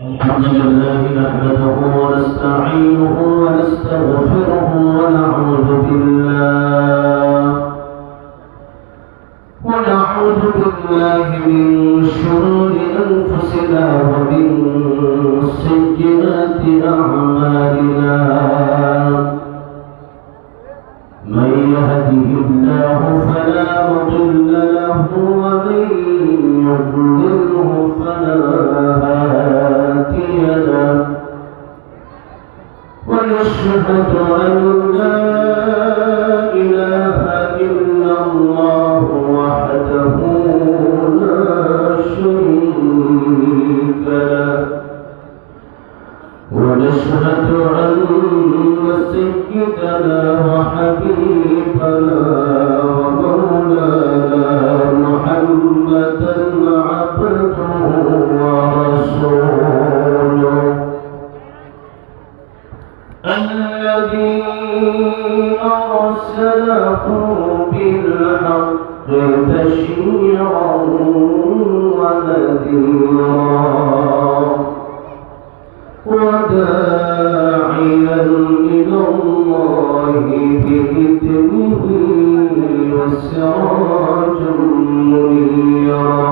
الحمد لله نحمده ونستعينه ونستغفره ونعوذ بالله من شرور أنفسنا ومن سيئات أعمالنا. من يهده الله فلا مضل له ومن يضلله فلا هادي له. ونشهد أن لا إله إلا الله وحده لا شريك له. ونشهد أن سيدنا وحبيبنا ومولانا محمدا عبده ورسوله الذي أرسله بالحق بشيرا ونذيرا وداعيا إلى الله بإذنه وسراجا منيرا.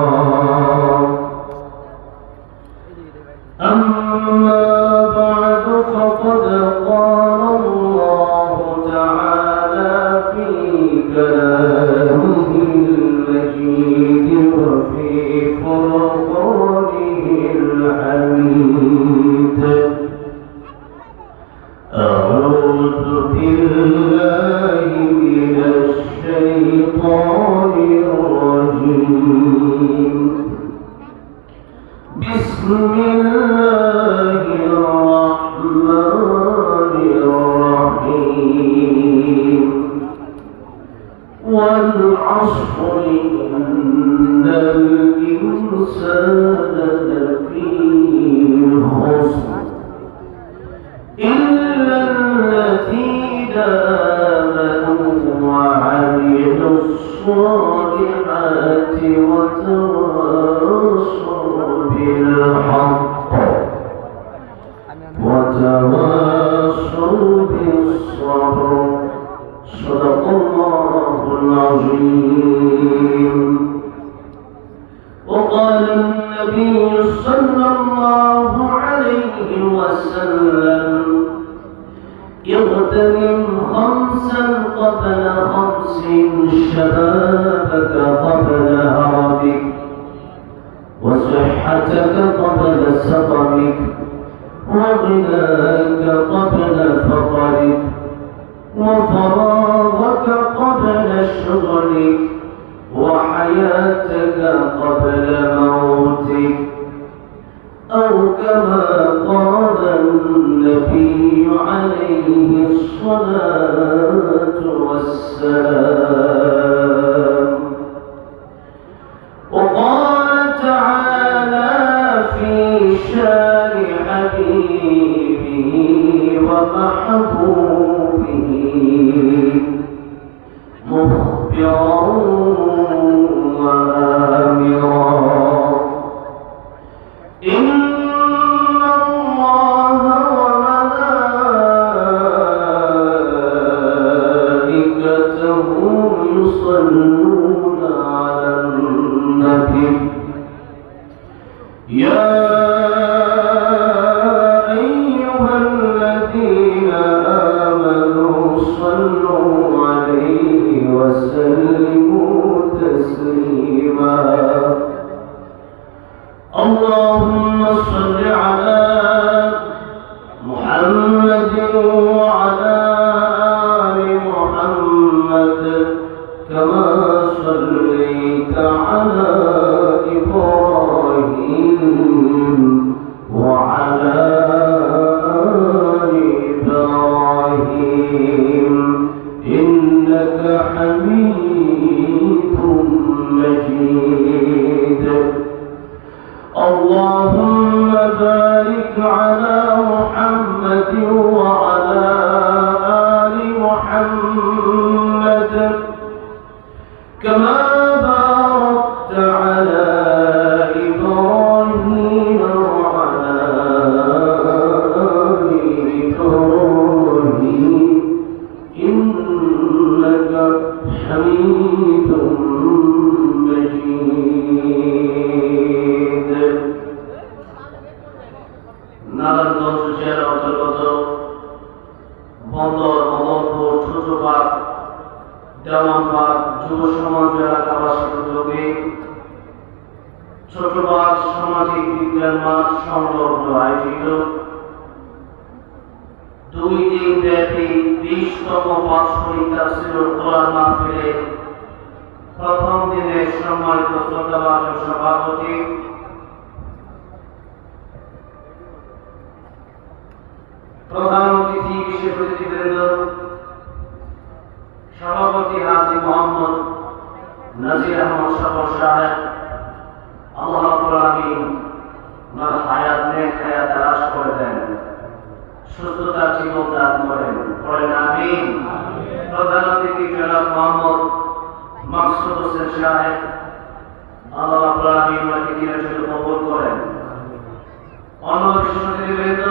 أما بعد فقد قال الله تعالى في كلامه المجيد وفي فرقانه الحميد. أعوذ بالله من الشيطان الرجيم. بسم الله الرحمن الرحيم. والعصر إن الإنسان لفي خسر إلا الذين آمنوا وعملوا الصالحات وتواصوا بالحق وتواصوا بالصبر. صدق الله العظيم. وقال النبي صلى الله عليه وسلم: اغتنم خمسا قبل خمس، شبابك قبل هرمك، وصحتك قبل سقمك، وغناك قبل فقرك، وفراغك قبل شغلك، وحياتك قبل موتك، أو كما قال النبي عليه الصلاة والسلام. وقال تعالى في شان حبيبه ومحبوبه مخبرا وآمرا: إن الله وملائكته يصلون على النبي يا أيها الذين آمنوا صلوا عليه وسلموا تسليما. اللهم صل على محمد وعلى آل محمد كما صليت على إبراهيم وعلى آل إبراهيم إنك حميد مجيد. اللهم بارك على محمد وعلى آل محمد كما باركت على إبراهيم وعلى মাস সংলগ্ন আয়োজিত 2 দিন ব্যাপী 20তম বাৎসরিক তাফসীরুল কোরআন মাহফিলের প্রথম দিনের সম্মানিত শ্রদ্ধাভাজন সভাপতি প্রধান অতিথি বিশেষ অতিথিবৃন্দ সভাপতি হাজী মোহাম্মদ নাজির আহমদ সাগর সাহেব, আল্লাহ রাব্বুল আলামিন ওনার হায়াত নেক হায়াত দারাজ করে দেন, সুস্থতার জীবন দান করেন, পড়েন আমিন। প্রধান অতিথি জনাব মোহাম্মদ মাকসুদ হোসেন সাহেব, আল্লাহ রাব্বুল আলামিন ওনাকে দিনের জন্য কবুল করেন। অন্য বিশেষ অতিথিবৃন্দ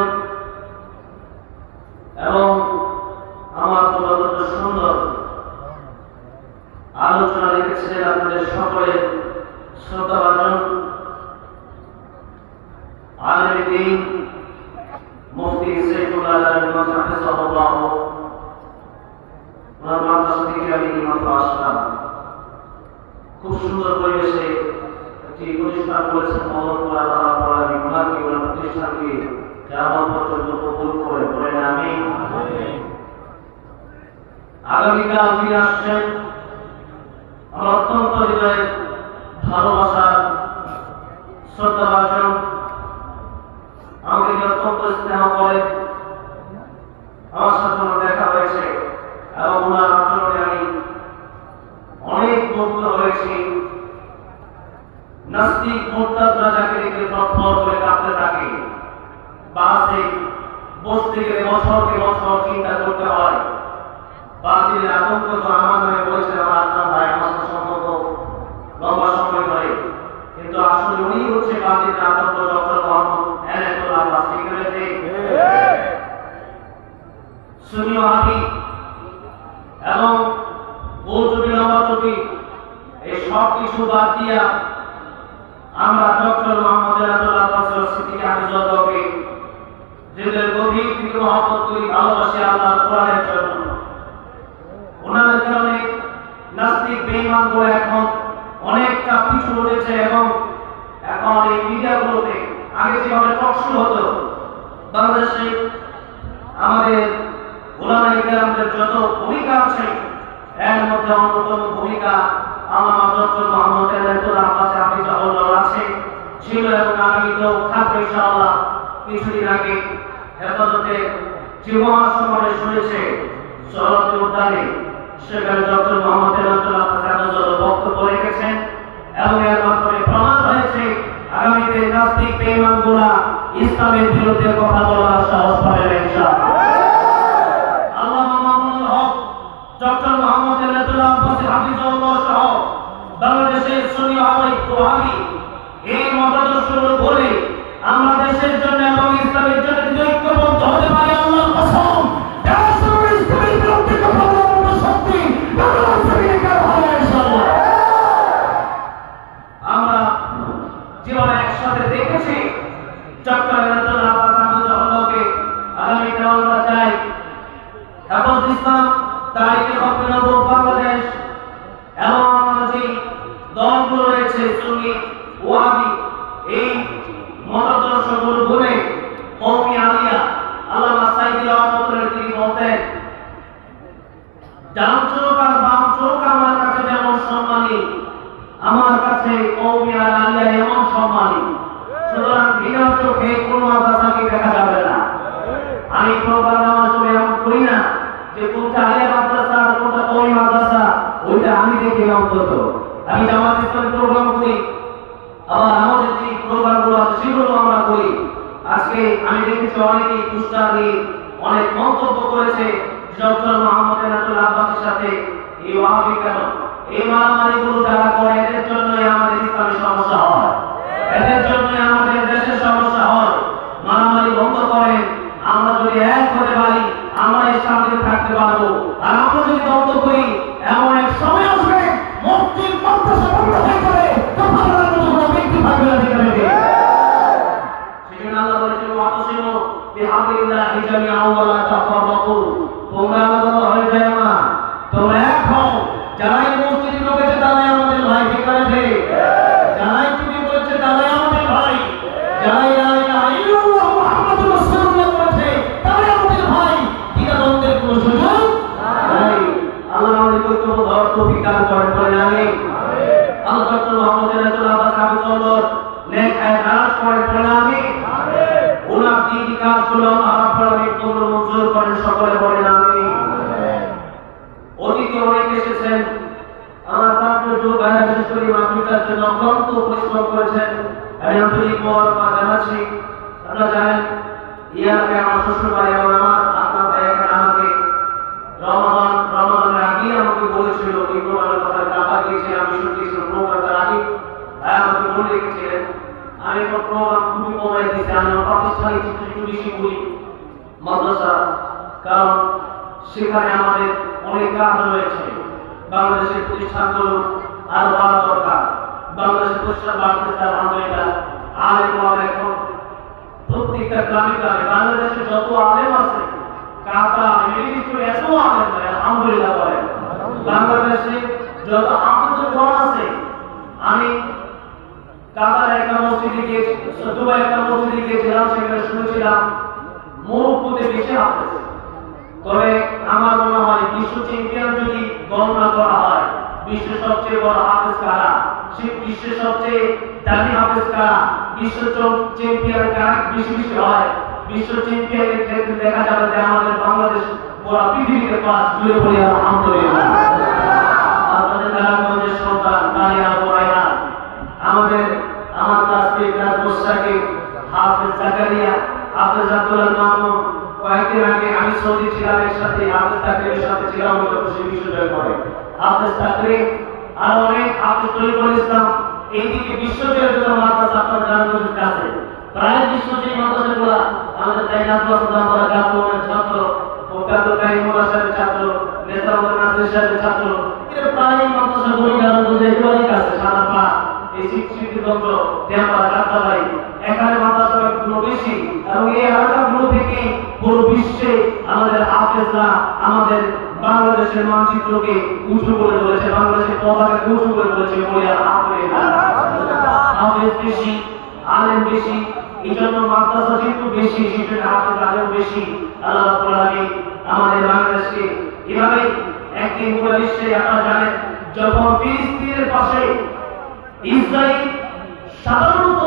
এবং আমার অত্যন্ত সুন্দর আলোচনা রেখেছিলেন আপনাদের সকলের শ্রদ্ধাভাজন আলেম দ্বীন মুফতি সাইফুল্লাহ আল-গঞ্জ হাফিজাহুল্লাহ, ওনার মাদ্রাসা থেকে আমি মাত্র আসলাম। খুব সুন্দর পরিবেশে একটি প্রতিষ্ঠান করেছেন মহল্লা, তারা পড়াবি ওনাকে ওনার প্রতিষ্ঠানকে কেমন পর্যন্ত কবুল করে, বলেন আমিন। আগামীকাল ফিরে আসছেন আমার অত্যন্ত হৃদয়ের ভালোবাসার শ্রদ্ধাভাজন, আমাকে অত্যন্ত স্নেহ করে, আমার সাথে আমার দেখা হয়েছে এবং ওনার আচরণে আমি অনেক মুগ্ধ হয়েছি। নাস্তিক মোরতাদরা যাকে দেখে থরথর করে কাঁপতে থাকে, বাসে বসতে গেলে বছরকে বছর চিন্তা করতে হয়, বাতিলের আতঙ্ক তো আমার নামে বলেছে আমার আপনার ভাই আমার সাথে সম্পর্ক লম্বা সময় ধরে, কিন্তু আসলে উনি হচ্ছে বাতিলের আতঙ্ক। ডক্টর মোহাম্মদ এনায়েতুল আব্বাস, ঠিক আছে? সুন্নি ওয়াহাবি এবং গোলচুপি লম্বা চুপি এই সব কিছু বাদ দিয়া আমরা ডক্টর মোহাম্মদ এনায়েতুল আব্বাসের স্মৃতিকে হাফিজাহুল্লাহকে হৃদয়ের গভীর থেকে মহব্বত করি, ভালোবাসি আল্লাহর কোরআনের জন্য। ওনাদের কারণে নাস্তিক বেঈমান করে এখন অনেকটা পিছু উঠেছে এবং এখন এই মিডিয়াগুলোতে আগে যেভাবে টকশো হতো, বাংলাদেশে আমাদের ওলামায়ে কেরামদের যত ভূমিকা আছে এর মধ্যে অন্যতম ভূমিকা আল্লামা ডক্টর মোহাম্মদ এনায়েতুল আব্বাস হাফিজাহুল্লাহ আছে, ছিল এবং আগামীতেও থাকবে ইনশাআল্লাহ। কিছুদিন আগে হেফাজতে জীবন সমাবেশ হয়েছে সরস্বতী উদ্যানে, সেখানে ডক্টর মোহাম্মদ এনায়েতুল আব্বাস হাফিজাহুল্লাহ বক্তব্য রেখেছেন এবং এর মাধ্যমে প্রমাণ হয়েছে আগামীতে নাস্তিক বেঈমানগুলা ইসলামের বিরুদ্ধে কথা বলার সাহস পাবে না ইনশাআল্লাহ। আল্লামা মামুনুল হক, ডক্টর মোহাম্মদ এনায়েতুল আব্বাস হাফিজাহুল্লাহ সহ বাংলাদেশের সুন্নি ওয়াহাবি এই মতাদর্শগুলো বলে আমরা দেশের জন্য এবং ইসলামের জন্য যদি ঐক্যবদ্ধ হতে পারি, আল্লাহর কসম ইসলামের বিরুদ্ধে কথা বলার মতো শক্তি বাংলার জমিনে কারো হবে না ইনশাআল্লাহ। আমরা জীবনে একসাথে দেখেছি ডক্টর এনায়েতুল আব্বাস হাফিজাহুল্লাহকে, আগামীকাল আমরা চাই হেফাজত ইসলাম, তারিখে খতমে নবুয়্বত বাংলাদেশ এবং আমাদের যে দলগুলো রয়েছে সুন্নি ওয়াহাবি এই মতাদর্শগুলো বলে কওমি আলিয়া আল্লামা সাইদি রহমাতুল্লাহ তিনি বলতেন, ডান চোখ আর বাম চোখ আমার কাছে যেমন সম্মানী, আমার কাছে কওমি আলিয়া এমন সম্মানী, সুতরাং বিনা চোখে কোনো মাদ্রাসাকে দেখা যাবে না। আমি প্রোগ্রাম আমার সময় এমন করি না যে কোনটা আলিয়া মাদ্রাসা আর কোনটা কওমি মাদ্রাসা, ওইটা আমি দেখি অন্তত। আমি জামাত ইসলামী প্রোগ্রাম করি, আবার আমাদের যে প্রোগ্রামগুলো আছে সেগুলো আমরা করি। আজকে আমি দেখেছি অনেকেই কুষ্টারি অনেক মন্তব্য করেছে ডক্টর মোহাম্মদ এনায়েতুল আব্বাসের সাথে এই ওয়াহাবি কেন, এই মারামারিগুলো যারা করে এদের জন্যই আমাদের ইসলামের সমস্যা হয়, এদের জন্যই আমাদের দেশের সমস্যা হয়। মারামারি বন্ধ করেন, আমরা যদি এক হতে পারি আমরা এই শান্তিতে থাকতে পারবো। আর আমরা যদি দ্বন্দ্ব করি এমন এক সময় আসবে মসজিদ মাদ্রাসা বন্ধ হয়ে যাবে, তখন আমরা কোনো ব্যক্তি থাকবে না, ঠিক আছে? সেজন্য আল্লাহ বলেছেন ওয়াতাসিমু বিহাবলিল্লাহি জামিআন ওয়া লা তাফাররাকু, তোমরা আলাদা হয়ে যাও না, তোমরা এক হও। যারা এই মসজিদে ঢুকেছে তারাই আমাদের ভাই, ঠিক আছে? যারাই তুমি বলেছে তারাই আমাদের ভাই, যারা কাজগুলো আপনারা কবুল মঞ্জুর করেন, সকলে বলেন আমিন। অতীতে অনেক এসেছেন, আমার প্রাপ্য যুগ ভাইয়া বিশেষ করে মাতৃকার জন্য অক্লান্ত পরিশ্রম করেছেন, আমি আন্তরিক মোবারকবাদ জানাচ্ছি। আপনারা জানেন ইয়াকে আমার শ্বশুর বাড়ি এবং আমার আপনার ভাইয়াকে আমাকে রমাদানের আগে আমাকে বলেছিল এই প্রোগ্রামের কথা, টাকা দিয়েছিলাম, মিশন দিয়েছিল প্রোগ্রামের আগে ভাইয়া আমাকে বলে রেখেছিলেন। আমি তো প্রোগ্রাম খুবই কমাই দিয়েছি, আমি আমার প্রাতিষ্ঠানিক একটু বেশি করি মাদ্রাসা, কারণ সেখানে আমাদের অনেক কাজ রয়েছে। বাংলাদেশের প্রতিষ্ঠানগুলো আরো বাড়া দরকার। বাংলাদেশের প্রতিষ্ঠান বাড়তেছে আলহামদুলিল্লাহ। আলেম ওলামা এখন প্রত্যেকটা গ্রামে গ্রামে বাংলাদেশে যত আলেম আছে, কাতা মেডিকেল এত আলেম নাই আলহামদুলিল্লাহ বলেন। বাংলাদেশে যত হাফেজ কোরআন আছে, আমি কাতার একটা মসজিদে গিয়েছি, দুবাই একটা মসজিদে গিয়েছিলাম, সেখানে শুনেছিলাম মরক্কোতে বেশি হাফেজ। তবে আমার মনে হয় বিশ্ব চ্যাম্পিয়ন যদি গণনা করা হয়, বিশ্বের সবচেয়ে বড় হাফেজ কারা, সে বিশ্বের সবচেয়ে দামি হাফেজ কারা, বিশ্ব চ্যাম্পিয়ন কারা বেশি বেশি হয়, বিশ্ব চ্যাম্পিয়নের ক্ষেত্রে দেখা যাবে যে আমাদের বাংলাদেশ পুরো পৃথিবীতে পাঁচ জুড়ে পড়ে আলহামদুলিল্লাহ। আপনাদের নারায়ণগঞ্জের সন্তান কালিয়া বোরাইয়া, আমার ক্লাসমেট রাজমোস্তাকে হাফেজ জাকারিয়া, হাফেজ আব্দুল্লাহ মামুন, কয়েকদিন আগে আমি সৌদি ছিলাম, এর সাথে হাফেজ তাকরিরের সাথে ছিলাম, সে বিশ্বজয় করে হাফেজ তাকরির আর অনেক হাফেজ তরিকুল ইসলাম। এইদিকে বিশ্বজয়ের জন্য মাদ্রাসা আপনার নারায়ণগঞ্জের কাছে প্রায় বিশ্বজয়ী মাদ্রাসাগুলো আমাদের তাইনাতুল্লাহ গাতুমের ছাত্র, মুকাদ্দর কাইম মুবাশশিরের ছাত্র, নেসাউদ্দিন নাসির সাহেবের ছাত্র, এর প্রায় মাদ্রাসাগুলো নারায়ণগঞ্জের একেবারেই কাছে। সারাপা এই স্মৃতিতন্ত্র দেওয়া কাতালাই এখানে মাদ্রাসাগুলো বেশি, এবং এই এলাকাগুলো থেকে পুরো বিশ্বে আমাদের হাফেজরা আমাদের বাংলাদেশের মানচিত্রকে উঁচু করে ধরেছে, বাংলাদেশের পতাকাকে উঁচু করে ধরেছে। বলি আলহামদুলিল্লাহ। হাফেজ বেশি, আলেম বেশি, এই জন্য মাদ্রাসা যেহেতু বেশি, সেখানে হাফেজ আলেম বেশি। আল্লাহ রাব্বুল আলামিন আমাদের বাংলাদেশকে এভাবে একদিন পুরো বিশ্বে, আপনারা জানেন যখন ফিলিস্তিনের পাশে ইসরায়েল সাধারণত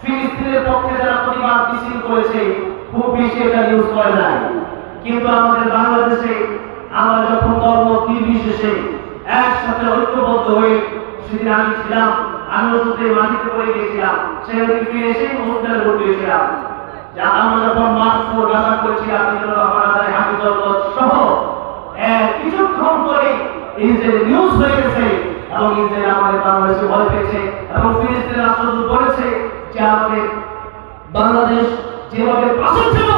ফিলিস্তিনের পক্ষে যারা প্রতিবাদ মিছিল করেছে খুব বেশি এটা নিউজ করে নাই, কিন্তু আমাদের বাংলাদেশে আমরা যখন ধর্ম নির্বিশেষে একসাথে ঐক্যবদ্ধ হয়ে, সেদিন আমি ছিলাম, আমি ওষুধে মাটিতে পড়ে গিয়েছিলাম, সেখান থেকে ফিরে এসে হোস্টেলে ভর্তি হয়েছিলাম। যা আমরা যখন মার্চ ফোর গাথা করেছিলাম, হাফিজুল্লাহ সহ কিছুক্ষণ পরে ইসরায়েল নিউজ হয়ে গেছে, এবং ইসরায়েল আমাদের বাংলাদেশে ভয় পেয়েছে, এবং ফিলিস্তিনের রাষ্ট্রদূত বলেছে যে আমাদের বাংলাদেশ যেভাবে পাশে ছিল,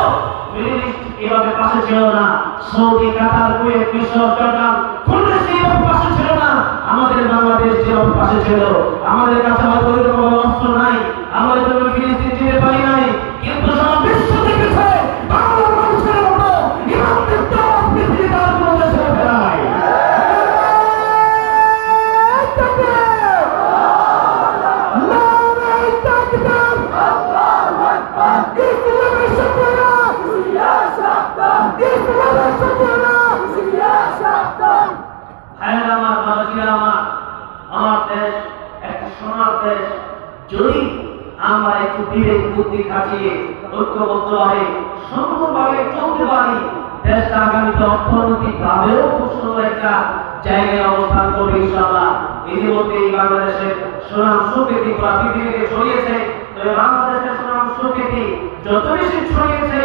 মিডল ইস্ট এভাবে পাশে ছিল না, সৌদি, কাতার, কুয়েত, মিশর, জর্ডান কোন দেশ এভাবে পাশে ছিল না, আমাদের বাংলাদেশ যেভাবে পাশে ছিল। আমাদের কাছে হয়তো ওইরকম অস্ত্র নাই, আমরা জন্য ফিলিস্তিন যেতে পারি নাই, কিন্তু সারা বিশ্ব দেখেছে বাংলার মানুষের মতো ইমানদের দাওয়াত পৃথিবীর আর কোনো দেশে ফেরায়। আমার দেশ একটা সোনার দেশ, যদি আমরা একটু বিবেক বুদ্ধি খাটিয়ে ঐক্যবদ্ধ হয়ে সুন্দরভাবে চলতে পারি, দেশটা আগামীতে অর্থনৈতিক ভাবেও খুব সুন্দর একটা জায়গায় অবস্থান করবে ইনশাআল্লাহ। ইতিমধ্যে বাংলাদেশের সুনাম সুখ্যাতি পুরো পৃথিবীতে ছড়িয়েছে, তবে বাংলাদেশের সুনাম সুখ্যাতি যত বেশি ছড়িয়েছে,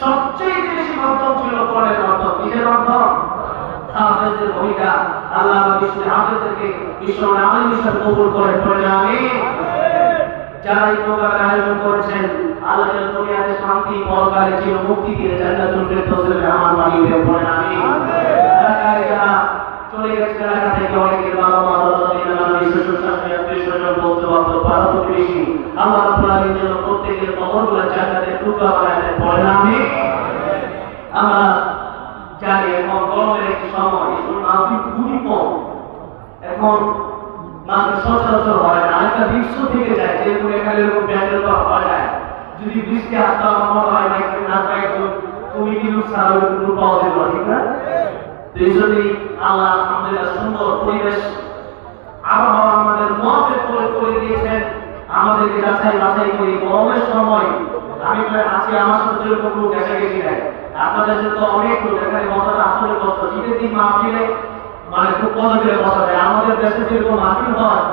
সবচেয়ে বেশি মাধ্যম ছিল কোরআনের মাধ্যম। কিসের মাধ্যম? হাফেজের ভূমিকা। আল্লাহ বিশ্বের হাফেজদেরকে বিশ্ব আলেম হিসেবে কবুল করেন, বলেন আমিন। যারা এই প্রোগ্রামের আয়োজন করেছেন, আল্লাহ যেন দুনিয়াতে শান্তি, পরকালে চির মুক্তি দিয়ে জান্নাতুল ফেরদৌসের মেহমান বানিয়ে দেন, বলেন আমিন। এলাকায় যারা চলে গেছে, এলাকা থেকে অনেকের বাবা মা, দাদা দিদা, নানি, শ্বশুর শাশুড়ি, আত্মীয় স্বজন, বন্ধু বান্ধব, পাড়া প্রতিবেশী, আল্লাহ রাব্বুল আলামিন যেন প্রত্যেকের কবরগুলো জান্নাতের টুকরা বানায় দেন, বলেন আমিন। আমরা জানি এখন গরমের একটি সময়, মাফি খুবই কম, এখন মাঝে সচরাচর হয় না, একটা বিশ্ব থেকে যায়, যেরকম এখানে এরকম ব্যান্ডেল পাওয়া যায়। যদি বৃষ্টি আসতে আমার হয় না, একটু না পাই তো কমিটি লোক ছাড়া ওইগুলো পাওয়া যেত, ঠিক না? তো এই জন্যই আল্লাহ আলহামদুলিল্লাহ সুন্দর পরিবেশ আবহাওয়া আমাদের মহাপেট করে দিয়েছেন। আমাদেরকে যাচাই বাছাই করি গরমের সময়, আমি প্রায় আছি আজকে আমার সাথে এরকম লোক এসে গেছি নাই, আপনাদের সাথে তো অনেক লোক এখানে বসাটা আসলে কষ্ট। শীতের দিন মাহফিলে মানে খুব মজা করে বসা যায়। আমাদের দেশে যেরকম মাহফিল হয়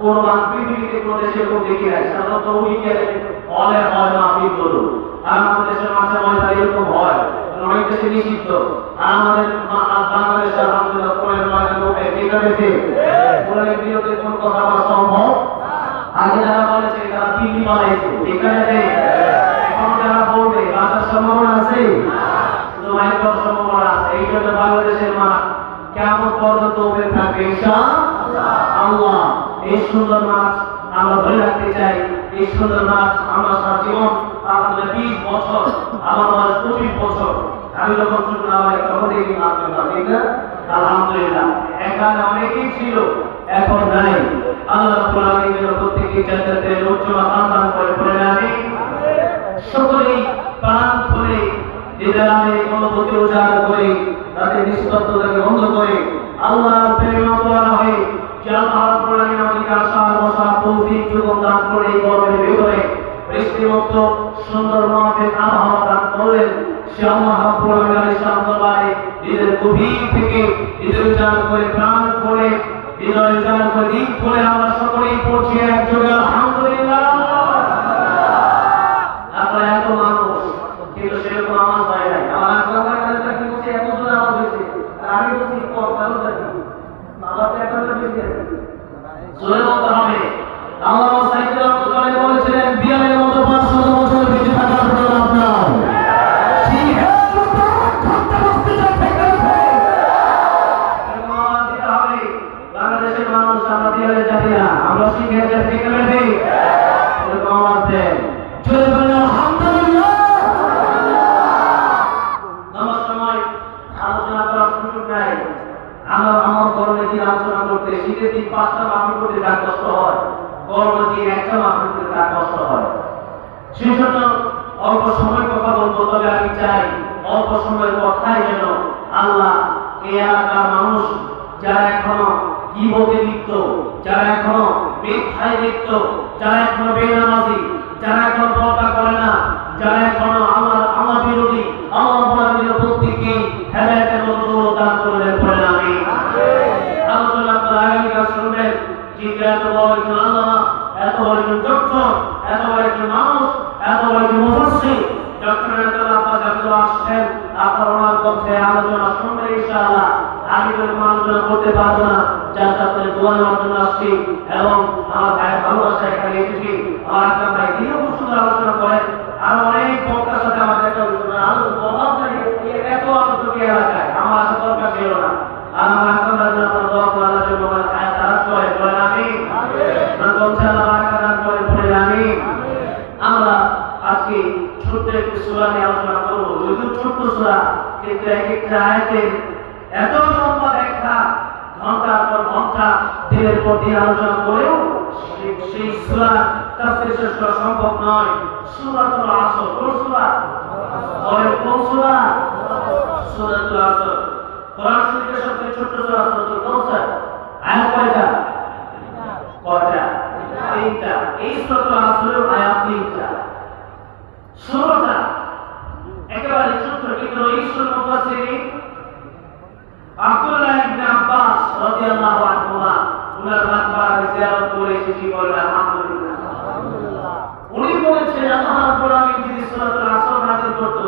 কোন পৃথিবীতে কোনো দেশে এরকম দেখি নাই। সাধারণত উইকেন্ডে হলে হয় মাহফিল গুলো, আর আমাদের দেশের মাঝে মাঝে এরকম হয়, অনেক দেশে নিষিদ্ধ। আর আমাদের বাংলাদেশে আলহামদুলিল্লাহ কোরআনের মাঝে লোকে ঠিক আছে, কোরআনের বিরুদ্ধে কোন কথা বলা সম্ভব। আগে যারা বলেছে তারা দিল্লি বানাইছে, ঠিক আছে, এখন যারা বলবে বাঁচার সম্ভাবনা আছে, শুধু মাইক পাওয়ার সম্ভাবনা আছে। এই জন্য বাংলাদেশের মাঠ কেমন পর্যন্ত ওপেন থাকবে ইনশাআল্লাহ। এই সুন্দর মাঠ আমরা ধরে রাখতে চাই। এই সুন্দর মাঠ আমরা সারা জীবন, আমাদের 20 বছর, আমার বয়স 25 বছর, আমি যখন ছোট আমার তখন দেখি মাঠ পেতাম, ঠিক না? আলহামদুলিল্লাহ এখানে অনেকেই ছিল, এখন নাই। আল্লাহ রাব্বুল আলামিনের প্রত্যেককে জান্নাতের উজ্জ্বল আনন্দ করে পড়ে আমি সকলেই প্রাণ খুলে হৃদয়ে অনুভূতি উজাড় করে তাদের নিস্তব্ধতাকে বন্ধ করে আল্লাহর প্রেমে মতোয়ারা হয়ে যে আল্লাহ রাব্বুল আলামিন আমাদেরকে আশার বসার তৌফিক যোগান দান করে এই গরমের ভিতরে বৃষ্টিমুক্ত সুন্দর মাহফিল আবহাওয়া দান করলেন। সে আল্লাহ রাব্বুল আলামিনের সামনে হৃদয়ের গভীর থেকে হৃদয় উজাড় করে প্রাণ করে হৃদয় উজাড় করে দিন করে আমরা সকলেই পড়ছি একযোগে আলহামদুলিল্লাহ। আপনারা এত মানুষ কিন্তু সেরকম আমার হয় নাই। আমার আগ্রহের কাছে কি বলছে এত জোরে আওয়াজ হয়েছে, আর আমি বলছি কম কারণ জানি আওয়াজ একটা বেশি আছে, জোরে বলতে হবে। আল্লাহ সাইয়েদ রহমাতুল্লাহ বলেছিলেন বিয়ালের মতো 500 বছর বেঁচে থাকার জন্য আপনার সিংহের মতো ঘন্টা বসতে চাই হবে। বাংলাদেশের মানুষ আমরা বিয়ালে জানি না, আমরা সিংহের জাতি থেকে বেঁচে এরকম আওয়াজ দেন জোরে বলেন আলহামদুলিল্লাহ। আমার সময় আলোচনা করার সুযোগ নাই। আমার গরমের দিন আলোচনা করতে, শীতের দিন 5টা মাহফিল করতে যা কষ্ট হয়, গরমের দিন একটা মাহফিল করতে যা কষ্ট হয়। সেই জন্য অল্প সময় কথা বলবো, তবে আমি চাই অল্প সময়ের কথাই যেন আল্লাহ এই এলাকার মানুষ যারা এখনো গীবতে লিপ্ত, যারা এখনো মিথ্যায় লিপ্ত, যারা এখনো বেনামাজি, যারা এখনো পর্দা করে না, যারা এখনো আল্লাহ বিরোধী, আল্লাহ প্রত্যেককে হেদায়েতের মতো দান করলেন বলেন আমিন। আলোচনা করে আগামীকাল শুনবেন যে এত বড় একজন আল্লামা, এত বড় একজন ডক্টর, এত বড় একজন মানুষ, এত বড় একজন মুফাসসির ডক্টর আব্বাস আব্দুল আসছেন। আপনার ওনার পক্ষে আলোচনা শুনবেন ইনশাআল্লাহ। আমি তো আলোচনা করতে পারবো না, যার সাথে দোয়া নেওয়ার জন্য আসছি এবং আমার ভাইয়ের ভালোবাসা এখানে এসেছি। আমার একটা ভাই দিনও খুব সুন্দর আলোচনা করেন, আর অনেক বক্তার সাথে আমার দেখা আলোচনা এত আলোচনা এলাকায় আমার আসা দরকার ছিল না। আর আমার আপনার জন্য আপনার দোয়া করার জন্য আমার আয়াত তারাজ করে বলেন আমিন। আমার বলছে আল্লাহ বারাকা দান করে বলেন আমিন। আমরা আজকে ছোট্ট একটি সূরা নিয়ে আলোচনা করব, যদিও ছোট্ট সূরা কিন্তু এক একটা আয়াতের এত লম্বা ব্যাখ্যা, ঘন্টার পর ঘন্টা দিনের পর দিন আলোচনা করেও সেই সূরা তাফসীর শেষ করা সম্ভব নয়। সূরাতুল আসর, কোন সূরা? বলেন কোন সূরা? সূরাতুল আসর। কোরআন শরীফের সবচেয়ে ছোট সূরা সূরাতুল কাউসার। আয়াত কয়টা? কয়টা? 3টা। এই সূরাতুল আসরের আয়াত 3টা। সূরাটা একেবারে ছোট, কিন্তু এই সূরার মুফাসসিরিন আব্দুল্লাহ ইবনে আব্বাস রাদিয়াল্লাহু আনহুমা উনার মাকবারা জিয়ারত করে এসেছি বলেন আলহামদুলিল্লাহ। উনি বলেছেন আল্লাহ রাব্বুল আলামিন যদি সূরাতুল আসর নাযিল করত,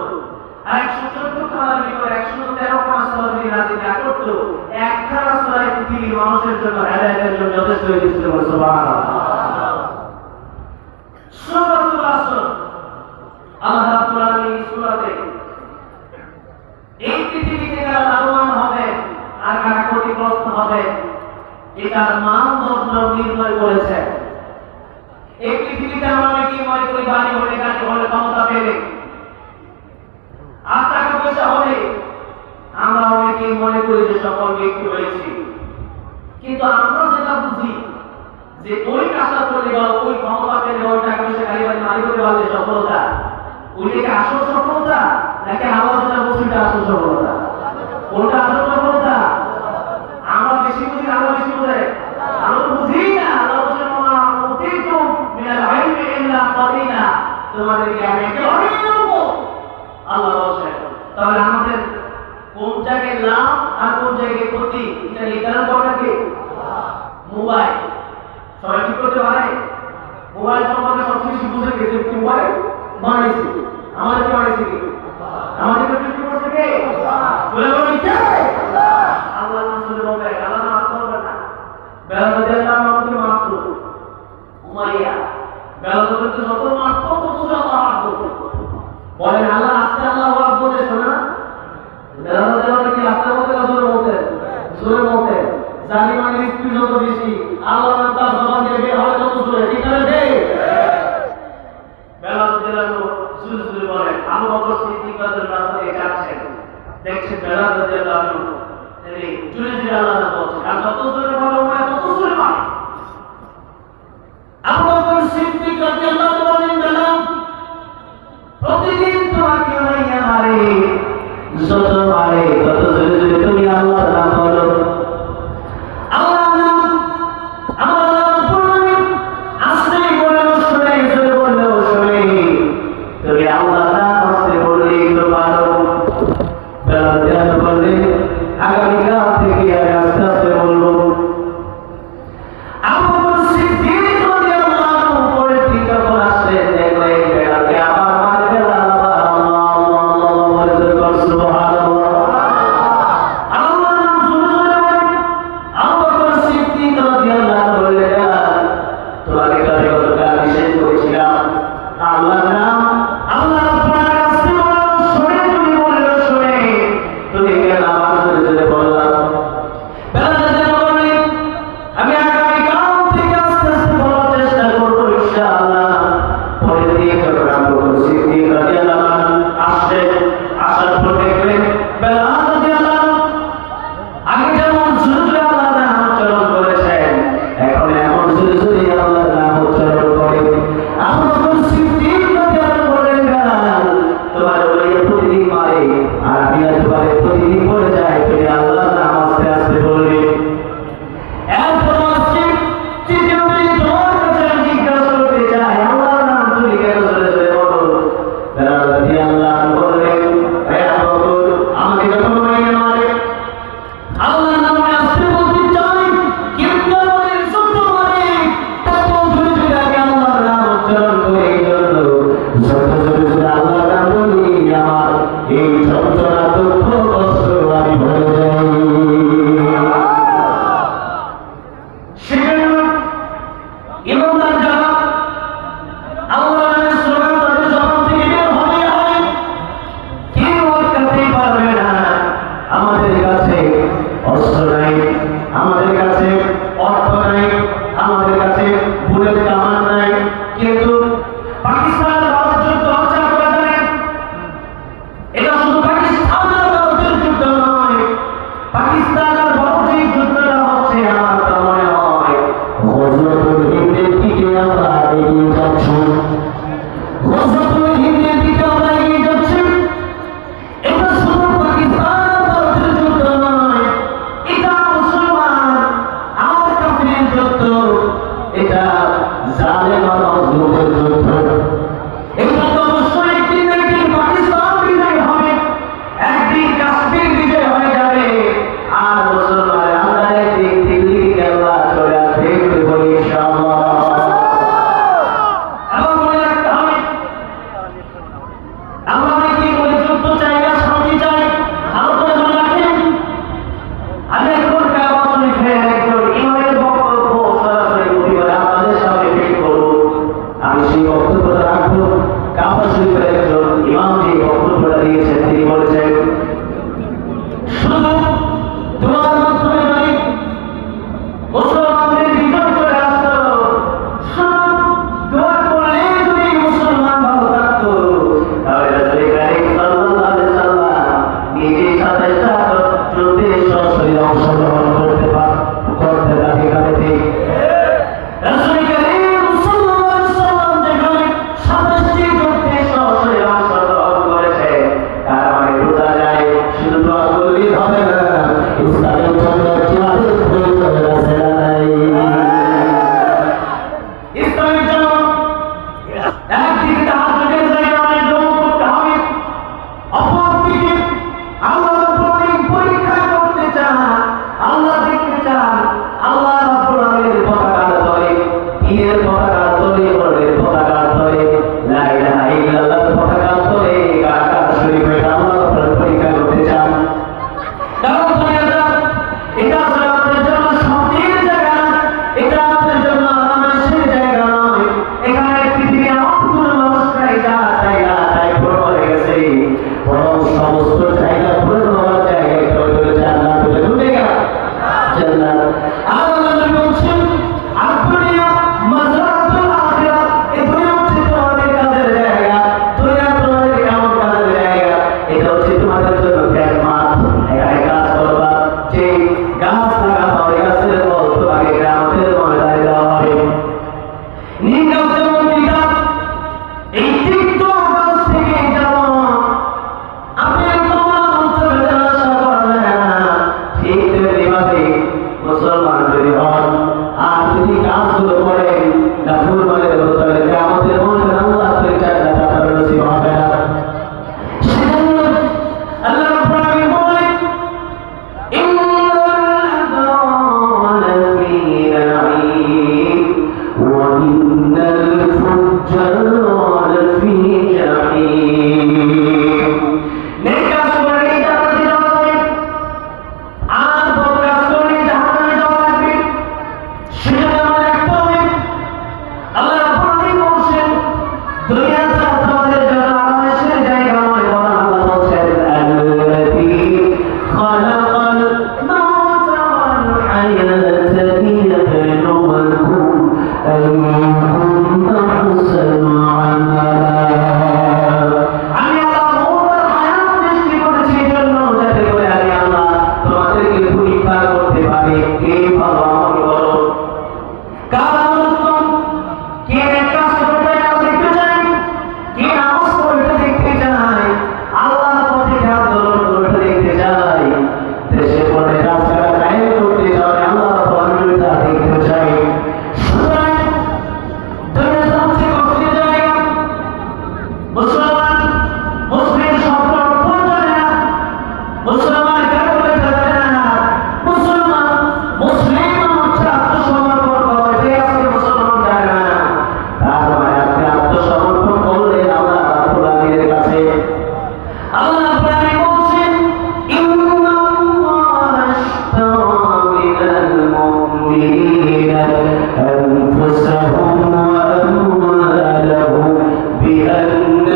আর 114 খানার ভিতরে 113 খানা সূরা যদি নাযিল না করত, একখানা সূরা পৃথিবীর মানুষের জন্য হেদায়েতের জন্য যথেষ্ট হয়ে যেত। সুবহানাল্লাহ। সূরাতুল আসর আল্লাহ রাব্বুল আলামিন সূরাতে এই পৃথিবীতে যারা লাভবান হবে আর কারা ক্ষতিগ্রস্ত হবে এটার মানদণ্ড নির্ণয় করেছে। এই পৃথিবীতে আমরা অনেকেই মনে করি বাড়ি হলে, গাড়ি হলে, ক্ষমতা পেলে আর টাকা পয়সা হলে আমরা অনেকেই মনে করি যে সকল ব্যক্তি হয়েছি। কিন্তু আমরা যেটা বুঝি যে ওই কাজটা করলে বা ওই ক্ষমতা পেলে, ওই টাকা পয়সা গাড়ি বাড়ি মালিক হতে পারলে সফলতা, ওইটাকে আসল সফলতা নাকি আমরা যেটা বুঝি আসল সফলতা? কোনটা আসল সফলতা? আমরা বেশি বুঝি, আমরা বেশি বুঝে আমরা বুঝি না। তোমাদের জ্ঞান একেবারে আল্লাহ বলছেন। তাহলে আমাদের কোন জায়গায় লাভ আর কোন জায়গায় ক্ষতি এটা নির্ধারণ করে কে? মোবাইল। সবাই কি করতে পারে? মোবাইল সম্পর্কে সবকিছু বুঝে গেছে। মোবাইল বানাইছে, আমাদের কি বানাইছে কি? আমাদের সৃষ্টি করছে কে? চলে বলি কে? আল্লাহ রাসূলের বলে আল্লাহ মাফ করবে না। বেলাল রাদিয়াল্লাহু আনহু মাফ করবে। উমাইয়া বেলাল রাদিয়াল্লাহু যত মাফ করত তত আল্লাহ মাফ করত। বলেন আল্লাহ আস্তে আল্লাহু আকবার বলে শোনা। বেলাল রাদিয়াল্লাহু কি আস্তে বলতে না জোরে বলতে? জোরে বলতে। জালিমানের স্পিড যত বেশি আল্লাহ তার জবান দিয়ে বের হয় তত জোরে। ঠিক আছে রে? বেলাল রাদিয়াল্লাহু জোরে জোরে বলেন। আবু বকর সিদ্দিক রাদিয়াল্লাহু আনহু যাচ্ছেন, দেখছেন বেলাল রাদিয়াল্লাহু আনহু তিনি জোরে জোরে আল্লাহ বলছেন, আর যত জোরে বলে ওরা তত জোরে বলে। আবু বকর সিদ্দিক রাদিয়াল্লাহু আনহু বলেন, বেলাল প্রতিদিন তোমাকে মাইয়া মারে, যত মারে তত জোরে জোরে তুমি আল্লাহর নাম বলো। আল্লাহর নাম আমার নাম পড়লে আস্তে বলেও শুনে, জোরে বলেও শুনে। তুমি আল্লাহর নাম আস্তে বললেই তো পারো। বেলাল রাদিয়াল্লাহু বললেন, আগামীকাল থেকে আমি আস্তে আস্তে বলবো। আবু বকর সিদ্দিক রাদিয়াল্লাহু আনহু পরে ঠিক যখন আসলেন, দেখলেন বেলালকে আবার মারবে। আল্লাহ আল্লাহ আল্লাহ আল্লাহ বলে সুবহানাল্লাহ।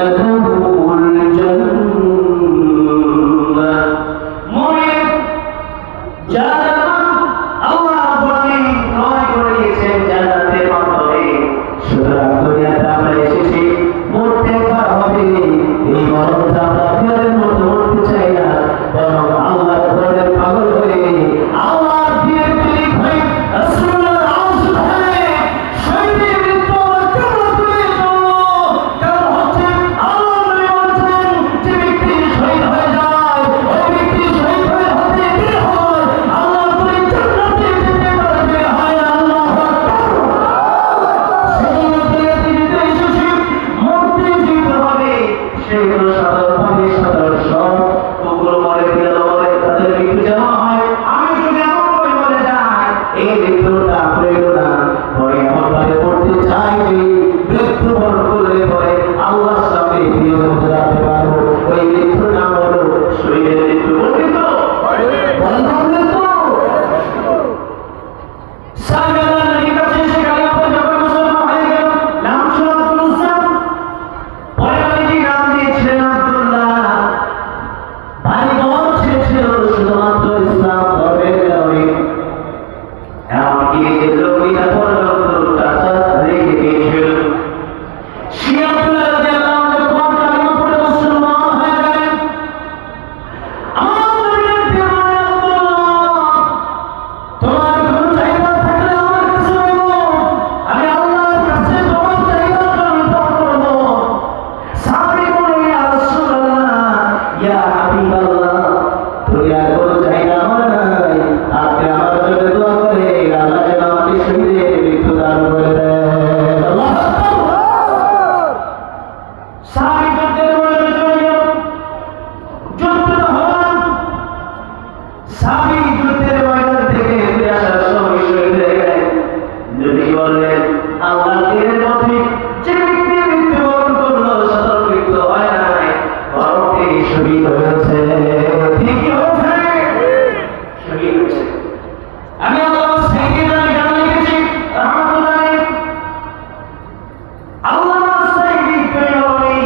لهم الجنة مؤمن যারা আল্লাহ বলেন নয় করিয়েছেন জান্নাতের মাধ্যমে সুতরাং দুনিয়াতে আমরা এসেছি মরতে হবে এই মরণটা আমরা ফেরার মতো মরতে চাই না বরং আল্লাহর ঘরের পাগল হয়ে আল্লাহর দিনের প্রেমিক হয়ে রাসূলুল্লাহর আওয়াজ ধরে শহীদের মৃত্যু কামনা করে চলো কারণ হচ্ছে আল্লাহ নবী বলেছেন যে ব্যক্তি শহীদ হয়ে যায় ওই ব্যক্তি শহীদ হয়ে হতে বের হয় আল্লাহ করে জান্নাতে যেতে পারবে হয় আল্লাহু আকবার সেই দুনিয়াতে যেতে এসেছি মরতে যেতে হবে সেইগুলো সাধারণভাবে সাধারণ সব কুকুর মরে বিড়াল মরে তাদের মৃত্যু যেমন হয় আমি যদি এমন করে বলে যাই এই মৃত্যুটা প্রয়োগ না পরে এমন ভাবে পড়তে চাই যে মৃত্যুবরণ করলে পরে আল্লাহর সামনে প্রিয় হতে যেতে পারবো ওই মৃত্যুর নাম হলো শহীদের মৃত্যু বলবেন তো বলবেন তো সাহাবারা নবীর কাছে এসে কালিমাতে যখন মুসলমান হয়ে গেল নাম ছিল আব্দুল উজ্জাম পরে নবীজি নাম দিয়েছিলেন আব্দুল্লাহ ভাই বোন ছিল শুধুমাত্র ইসলাম ধর্মের কারণে এমনকি নিজের লোকইটা পর্যন্ত চাচা রেখে গিয়েছিল সে আব্দুল্লাহ রাদিয়াল্লাহু আনহু যখন কালিমা পড়ে মুসলমান হয়ে গেলেন আমার নবীর প্রিয় আব্দুল্লাহ তোমার কোনো চাহিদা থাকলে আমার কাছে বলো আমি আল্লাহর কাছে তোমার চাহিদা পূরণ করব সাহাবী বলে ইয়া রাসূলুল্লাহ ইয়া হাবিবাল্লাহ তুমি আর কোনো চাহিদা আমার নাই আপনি আমার জন্য দোয়া করে আল্লাহ যেন আমাকে শহীদের মৃত্যু দান করে দেন আল্লাহু আকবার সাহাবী যুদ্ধের ময়দানে চলে গেল যুদ্ধ হল সাহাবী যুদ্ধের ময়দান থেকে ফিরে আসার সময় শহীদ হয়ে গেলেন নবী বললেন আল্লাহর দিনের মধ্যে যে ব্যক্তি মৃত্যুবরণ করলো সাধারণ মৃত্যু হয় নাই বরং তিনি শহীদ হয়েছে তিনি কি হয়েছে শহীদ হয়েছে আমি আল্লাহ সাইয়্যিদনা গান লিখেছি রহমাতুল্লাহ আলাইহি আল্লাহ সাইয়্যিদ করে বলি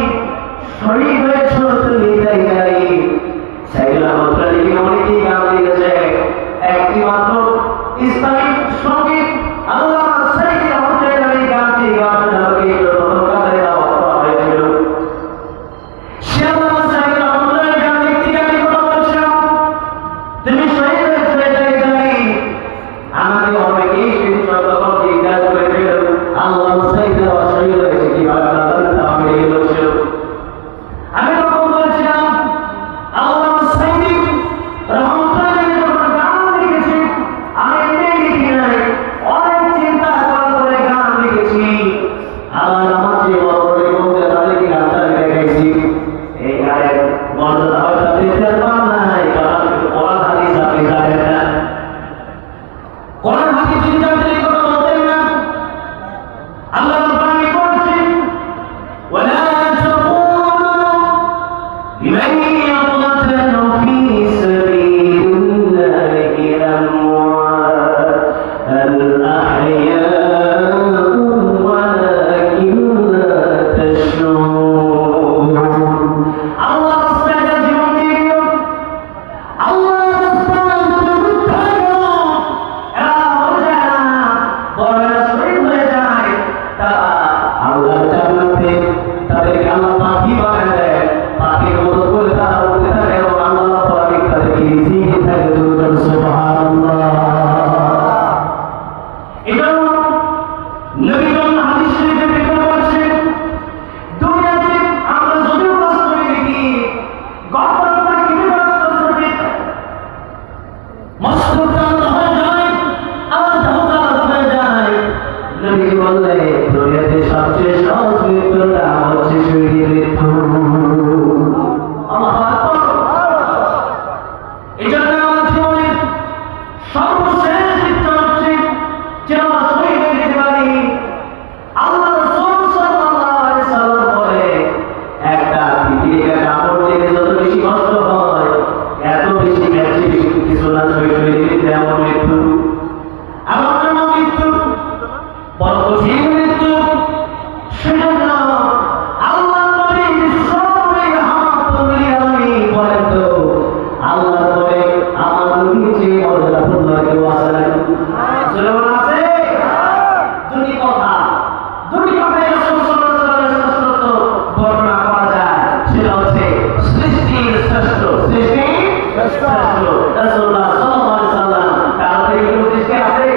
রাসূলুল্লাহ সাল্লাল্লাহু আলাইহি সাল্লাম তার থেকে সৃষ্টি আছে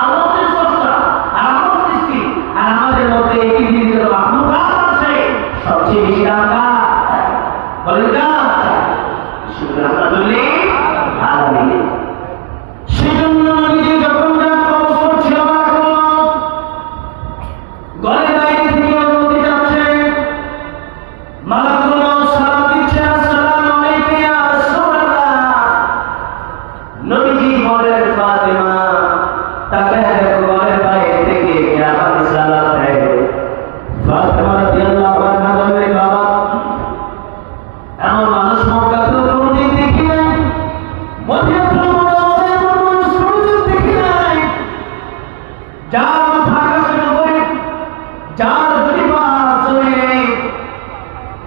আল্লাহ হচ্ছেন স্রষ্টা আর আমরা সৃষ্টি আর আমাদের মধ্যে এই পৃথিবীতে মাখলুকাত আছে সবচেয়ে বেশি দাম কার বলেন কার শুধু রাহমাতুল্লিল আলামিন সেজন্য নবীজি যখন যা কবজ করছিল ঘরের বাইরে থেকে অনুমতি যাচ্ছে মালাকুল মউত সালাম দিচ্ছে আসসালামু আলাইকা ইয়া রাসূলুল্লাহ নবীজি বলেন ফাতেমা তাকে দেখো ঘরের বাইরে থেকে কে আমাকে সালাম দেয় ফাতেমা রাদিয়াল্লাহু আনহা বলেন বাবা এমন মানুষ মক্কা তো কোনদিন দেখি নাই মদিনাতুল মুনাওয়ারায় এমন মানুষ কোনদিন দেখি নাই যার মাথা আকাশের উপরে যার দুটি পা জমিনে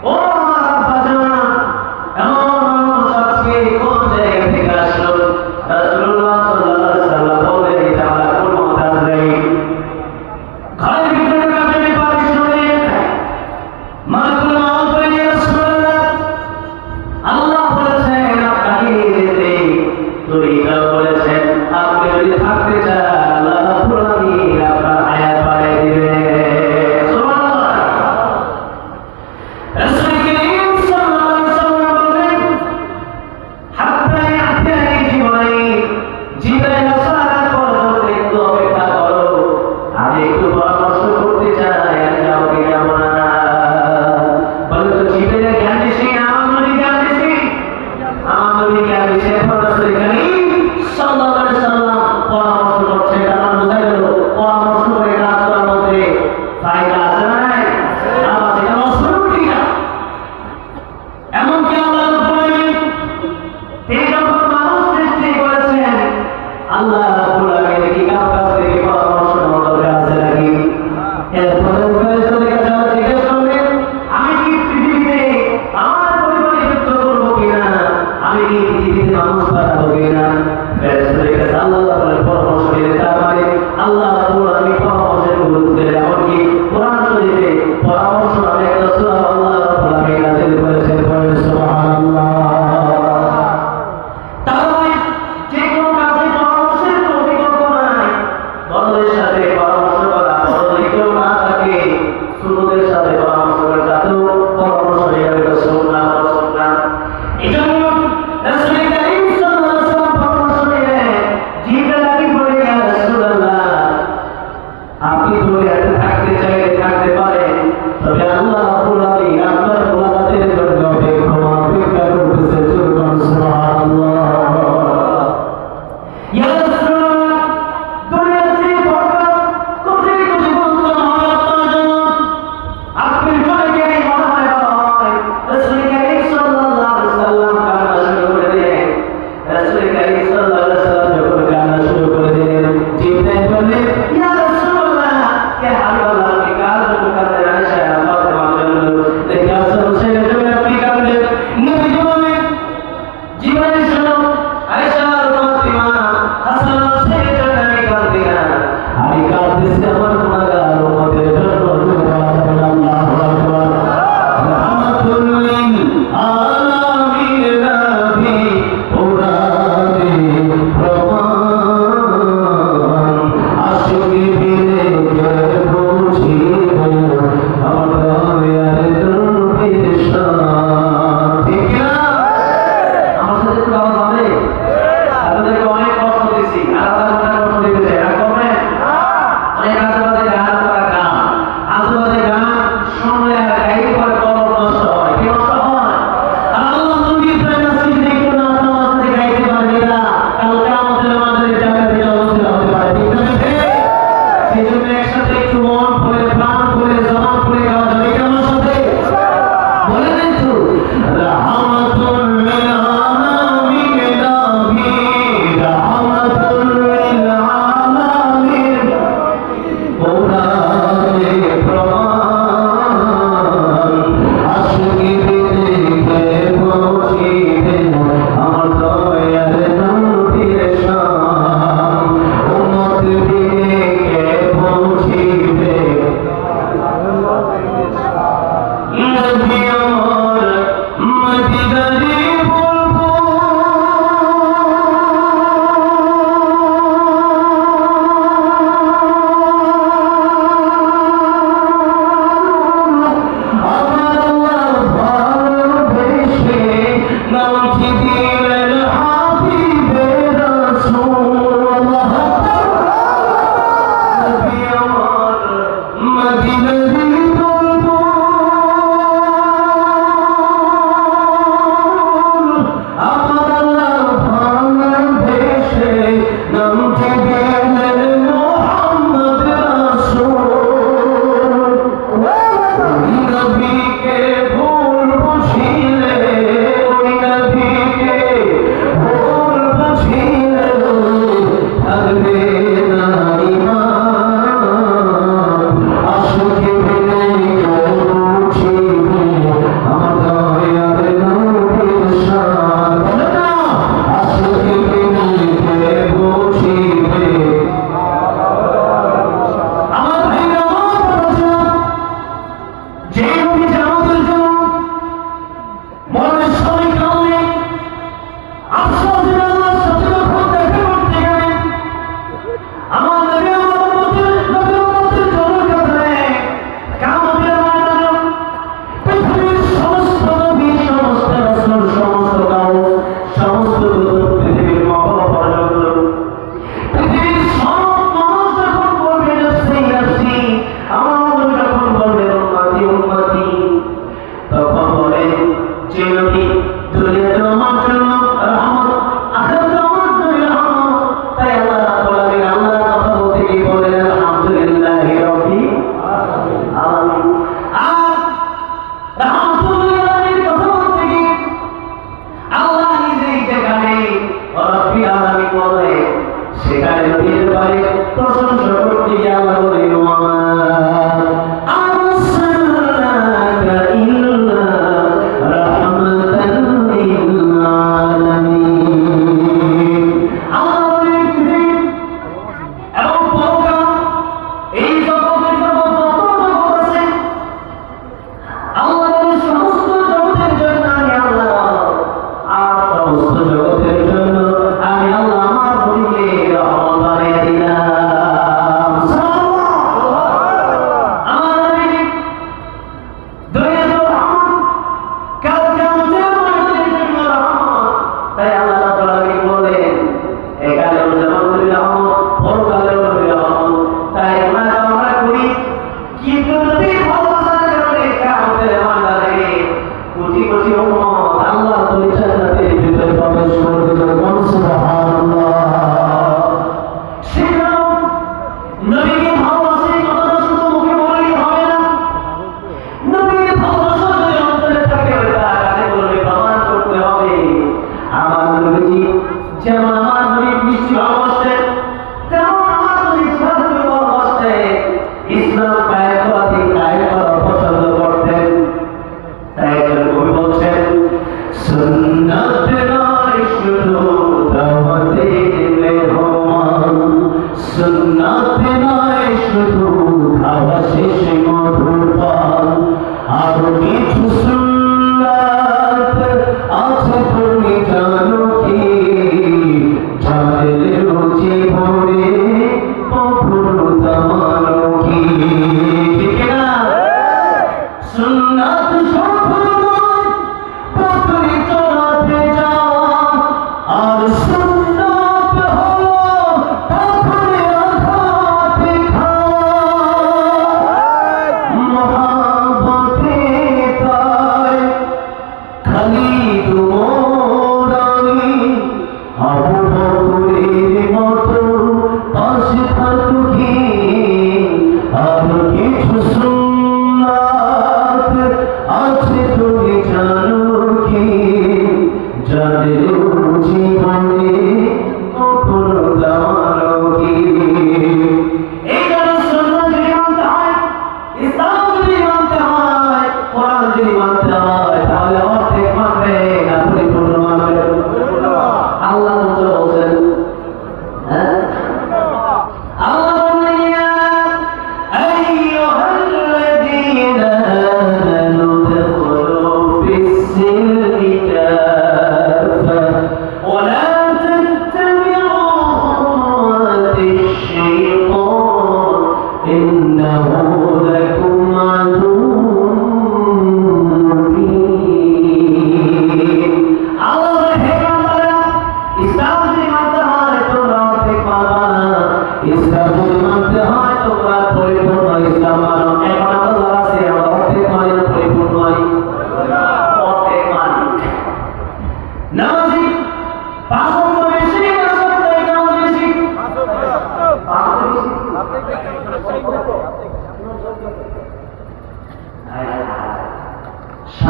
ও আমার আব্বাজান এমন মানুষ আজকে কোন জায়গা থেকে আসলো রাসূলুল্লাহ সাল্লাল্লাহু আলাইহি সাল্লাম বলেন এটা মালাকুল মউত আজরাইল ঘরের ভিতরে কাজে পারি শুনে মালাকুল মউত বলে ইয়া রাসূলুল্লাহ আল্লাহ বলেছেন আপনাকে যেতে তরিকাও বলেছেন আপনি যদি থাকতে চান আল্লাহ রাব্বুল আলামিন আপনার হায়াত বাড়িয়ে দিবেন সুবহানাল্লাহ রাসূল করিম সাল্লাল্লাহু আলাইহি সাল্লাম বলেন হাত্তা ইয়াতিয়ানি জিবরাইল আসার পর্যন্ত একটু অপেক্ষা করো আমি একটু পরামর্শ করতে চাই আমি কাউকে যাব না বলে তো জিবরাইল জ্ঞান দিছি না আমার নবী জ্ঞান দিছি আমার নবী জ্ঞান দিছে রাসূল করিম সাল্লাল্লাহু আলাইহি সাল্লাম পরামর্শ করছে তারা বুঝাই গেল পরামর্শ করে কাজ করার মধ্যে ফায়দা আছে না নাই আবার সেটা অসুবিধা না এমনকি আল্লাহ রাব্বুল আলামিন তিনি যখন মানুষ সৃষ্টি করেছেন আল্লাহ রাব্বুল আলামিন কি কার কাছ থেকে পরামর্শ নেওয়ার দরকার আছে নাকি এরপরে ফেরেশতাদের কাছে জিজ্ঞেস করলেন আমি কি পৃথিবীতে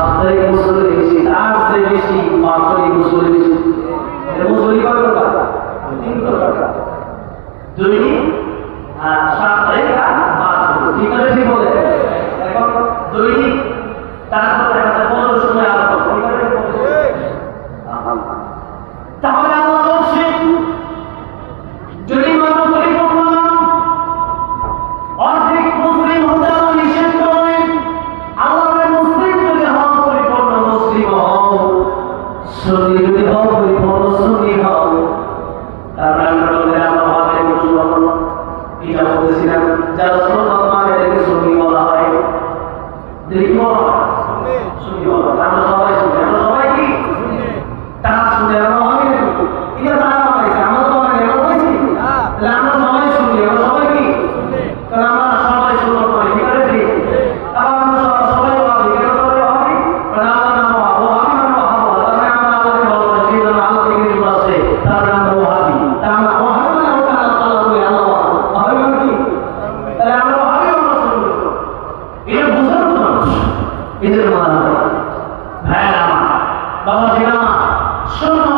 সাপ্তাহিক মুসল্লি বেশি, তার চেয়ে বেশি বাৎসরিক মুসল্লি বেশি। মুসল্লি কয় প্রকার? 3 প্রকার, 2 সাপ্তাহিক আর বাৎসরিক। ঠিক আছে, ঠিক বলে। এখন 2 তারপরে আমাদের 15 সময় আলাদা। ঠিক আছে, তাহলে আল্লাহ বলছেন যদি মানুষ পরিপূর্ণ অর্ধেক মুসলিম হতে আল্লাহ নিষেধ করেন। আল্লাহর মুসলিম যদি হও পরিপূর্ণ মুসলিম হও, সুন্নি যদি হও পরিপূর্ণ সুন্নি হও। তারপরে আমরা বলতে আমরা ভাবে কিছু বলবো, এটা বলতেছিলাম যারা সুন্নাত মানে এটাকে সুন্নি বলা হয়। দেখো সুন্নি বলা হয়, আমরা সবাই শুনি, আমরা সবাই কি তারা শুনে আমরা হবে না, এটা তারা বলেছে, আমরা তো মানে আমরা বলছি আমরা সবাই শুনি, আমরা সবাই কি, কারণ আমরা সবাই সুন্নাত করি। ঠিক আছে, ঠিক। আবার আমরা সবাই ভাবি, কেন সবাই ভাবি? কারণ আল্লাহ নাম ও আমি নাম ভাবো, তারপরে আমরা আল্লাহকে ভালোবাসি, সেই জন্য আল্লাহ থেকে কিছু আছে, তারপরে আমরা ভাবি, তা আমরা ও ভাবি না, ওটা আল্লাহ তাআলা বলে আল্লাহ ভাবি মানে কি? তাহলে আমরা ভাবি আমরা শুনি, এটা বুঝার তো মানুষ এদের মানা ভাই আমার বাবা জিনা শোনো,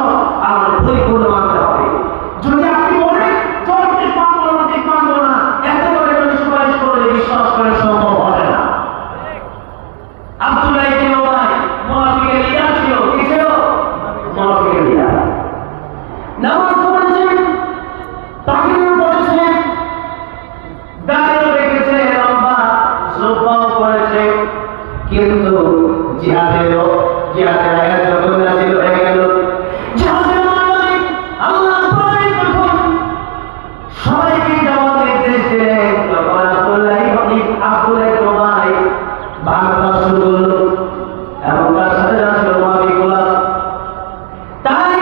আমাদের পরিপূর্ণ মানতে হবে। যদি আপনি বলেন চলতে পারবো না, ঠিক মানবো না, এত করে যদি সুপারিশ করলে বিশ্বাস করা সম্ভব হবে না। আব্দুল্লাহ ইবনে উবাই মুনাফিকের লিডার ছিল, কি ছিল? মুনাফিকের লিডার। নামাজ পড়েছেন, তাকবীর পড়েছেন, দাঁড়িয়ে রেখেছে, লম্বা জুব্বাও পড়েছে, কিন্তু জিহাদের আয়াত যখন নাযিল হয়ে গেল, জিহাদের ময়দানে আল্লাহ পাক যখন সবাইকে যাওয়ার নির্দেশ দিলেন, তখন আব্দুল্লাহ ইবনে উবাই ভাঙা শুরু করলো এবং তার সাথে আসলো মুনাফিকগুলা। তাই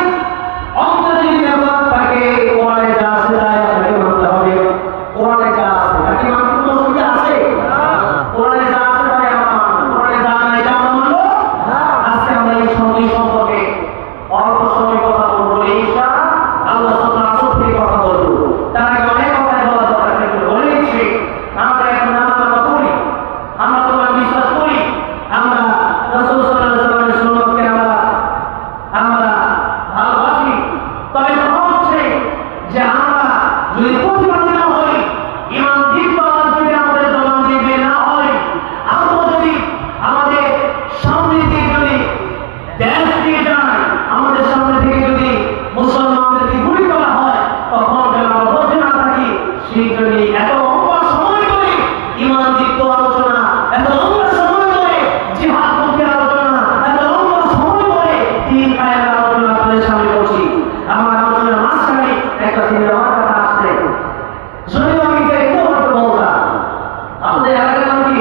অন্তরে যদি ব্যাপার থাকে, কোরআনে যা আছে তাই আপনাকে মানতে হবে। কোরআনে যা আছে তাকে মানতে কোনো অসুবিধা আছে? কোরআনে যা আছে তাই আমরা মানব, কোরআনে যা নাই তা আমরা মানব। আজকে আমরা এই সম্পর্কে অল্প সময় কথা বলবো, ইনশাআল্লাহ আল্লাহ সুবহানাহু ওয়া তাআলা থেকে কথা বলবো। তার আগে অনেক কথা বলা দরকার, কিন্তু বলে দিচ্ছি আমরা এখন নামাজ পড়ি, আমরা তোমার বিশ্বাস করি, আমরা রাসূল সাল্লাল্লাহু আলাইহি ওয়াসাল্লামের সুন্নাতকে আমরা ভালোবাসি। তবে কথা হচ্ছে যে আমরা যদি প্রতিবাদী না হই, ইমান দিকবার যদি আমাদের জবান দিয়ে না হয়, আমরা যদি আমাদের সামনে দিয়ে যদি দেশ দিয়ে যায়, আমাদের সামনে থেকে যদি মুসলমানদেরকে গুলি করা হয়, তখন যেন আমরা বসে না থাকি। সেই জন্য এত লম্বা সময় ধরে ইমান দিক আলোচনা, এত লম্বা সময় ধরে জিহাদ মুক্তির আলোচনা, এত লম্বা সময় ধরে দিন কায়েমের আলোচনা আপনাদের সামনে করছি। আমার আলোচনার মাঝখানে একটা দিন আমার কাছে আসছে, যদি আমি একটু বলতাম আপনাদের এলাকার নাম কি?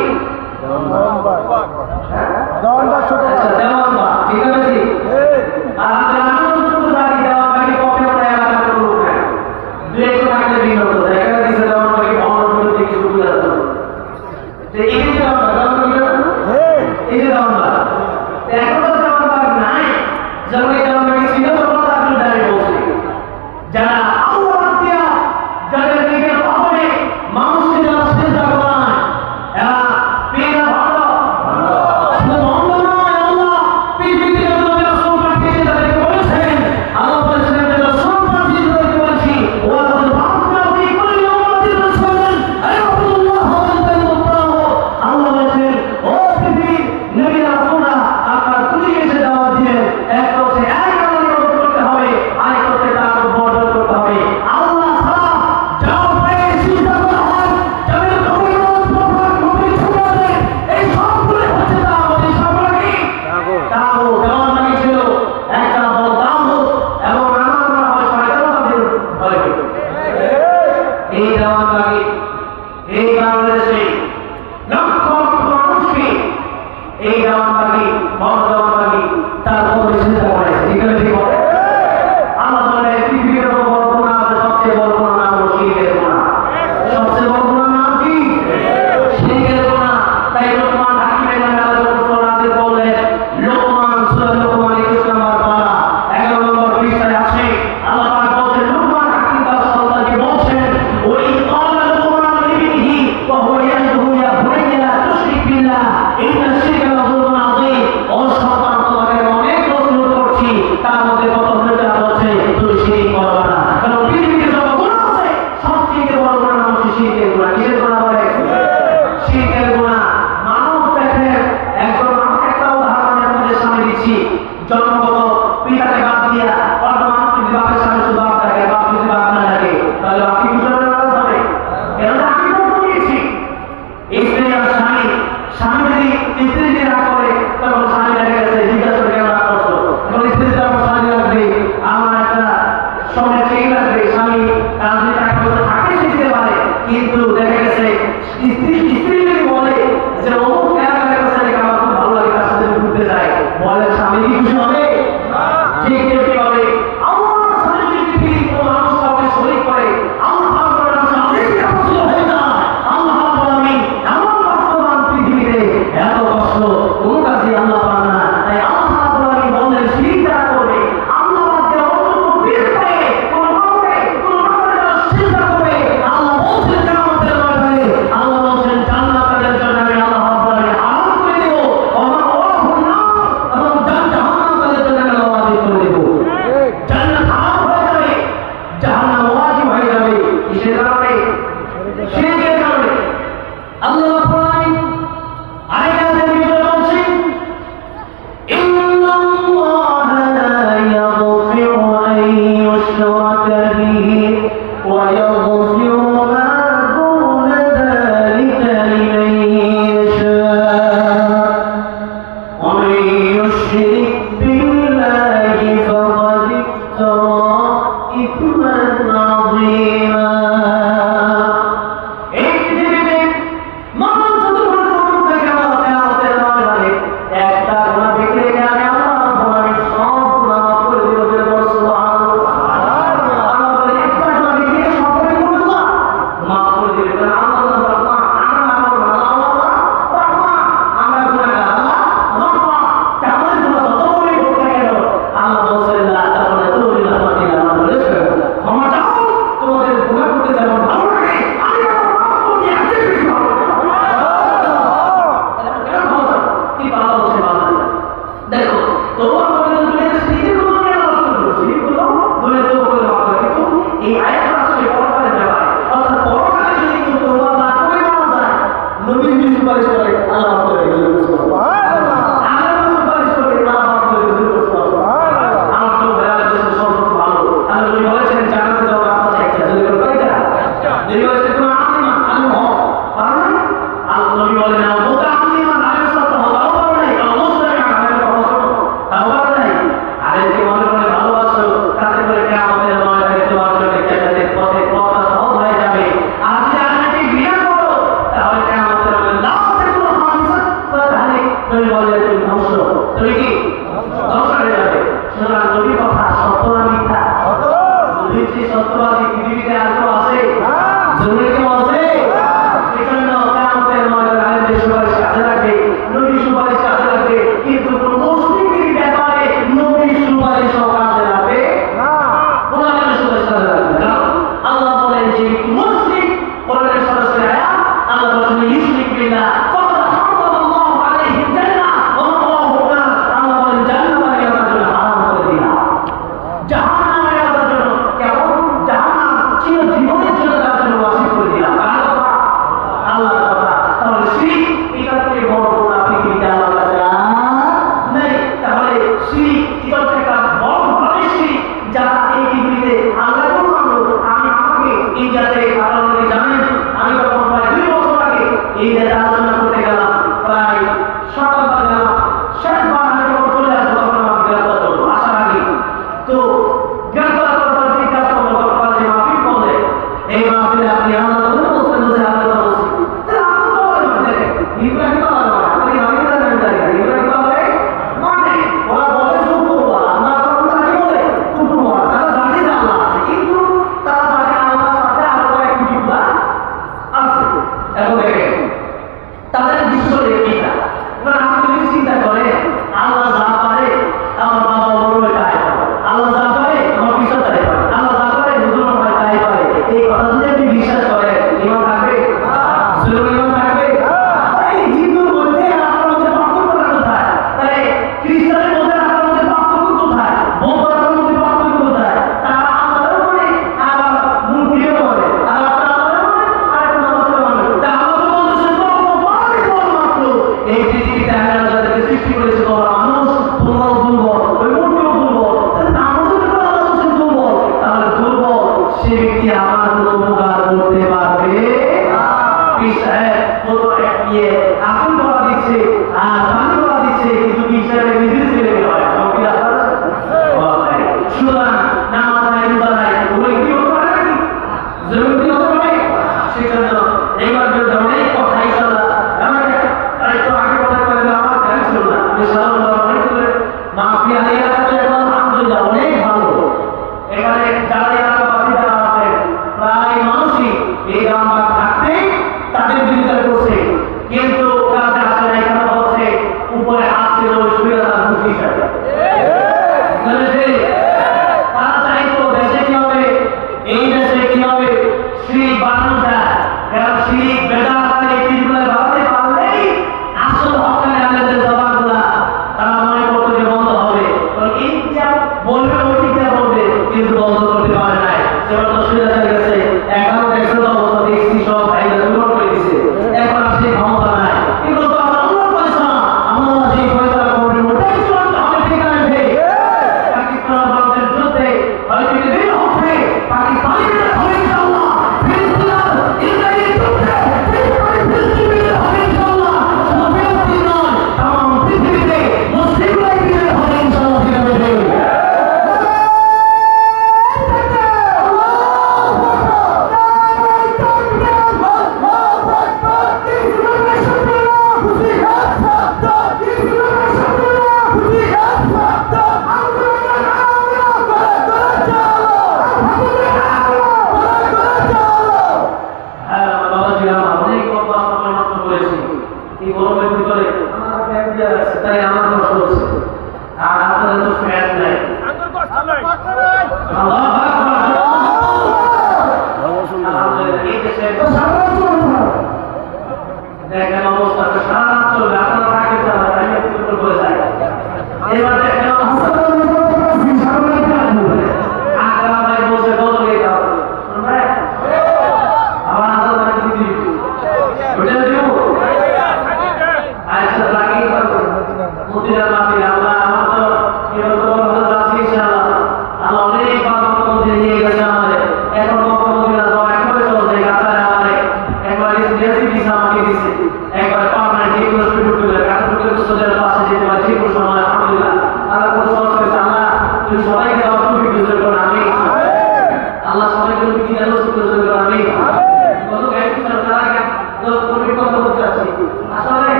দেওয়ানবাগ। ঠিক আছে, ঠিক। আর আমাদের আনন্দটুকু জানি দেওয়ানবাগের পক্ষে আমরা এলাকা করবো না, দু একটু থাকলে ভিন্ন হতো। এখানে দিচ্ছে দেওয়ানবাগের ভ্রমণ থেকে শুরু করে আসতো, এই যে দেওয়ানবাগ এখন তো দেওয়ানবাগ নাই, যখন এই দেওয়ানবাগি ছিল তখন তো আপনি দাঁড়িয়ে বলছি যারা আল্লাহ দিয়া যাদের দিকে পাবে মানুষকে যারা চিন্তা করায়, এরা পেয়ে ভালো يشرك بالله فقد افترى إثما عظيما এই পৃথিবীতে মানুষ যতগুলো গুনাহ থেকে আমাদের মাঝে একটা গুনাহ দেখলে জানে আল্লাহ তোমার সব গুনাহ মাফ করে দিবে বলে সুবহানাল্লাহ। আল্লাহ বলে একটা গুনাহ দেখলে সব গুনাহ মাফ করে দিবে। কারণ আল্লাহ রহমান, আমরা না করব না, আল্লাহ রহমান, আমরা গুনাহগার, আল্লাহ গফফার। তাহলে গুনাহ যত বড়ই হোক না কেন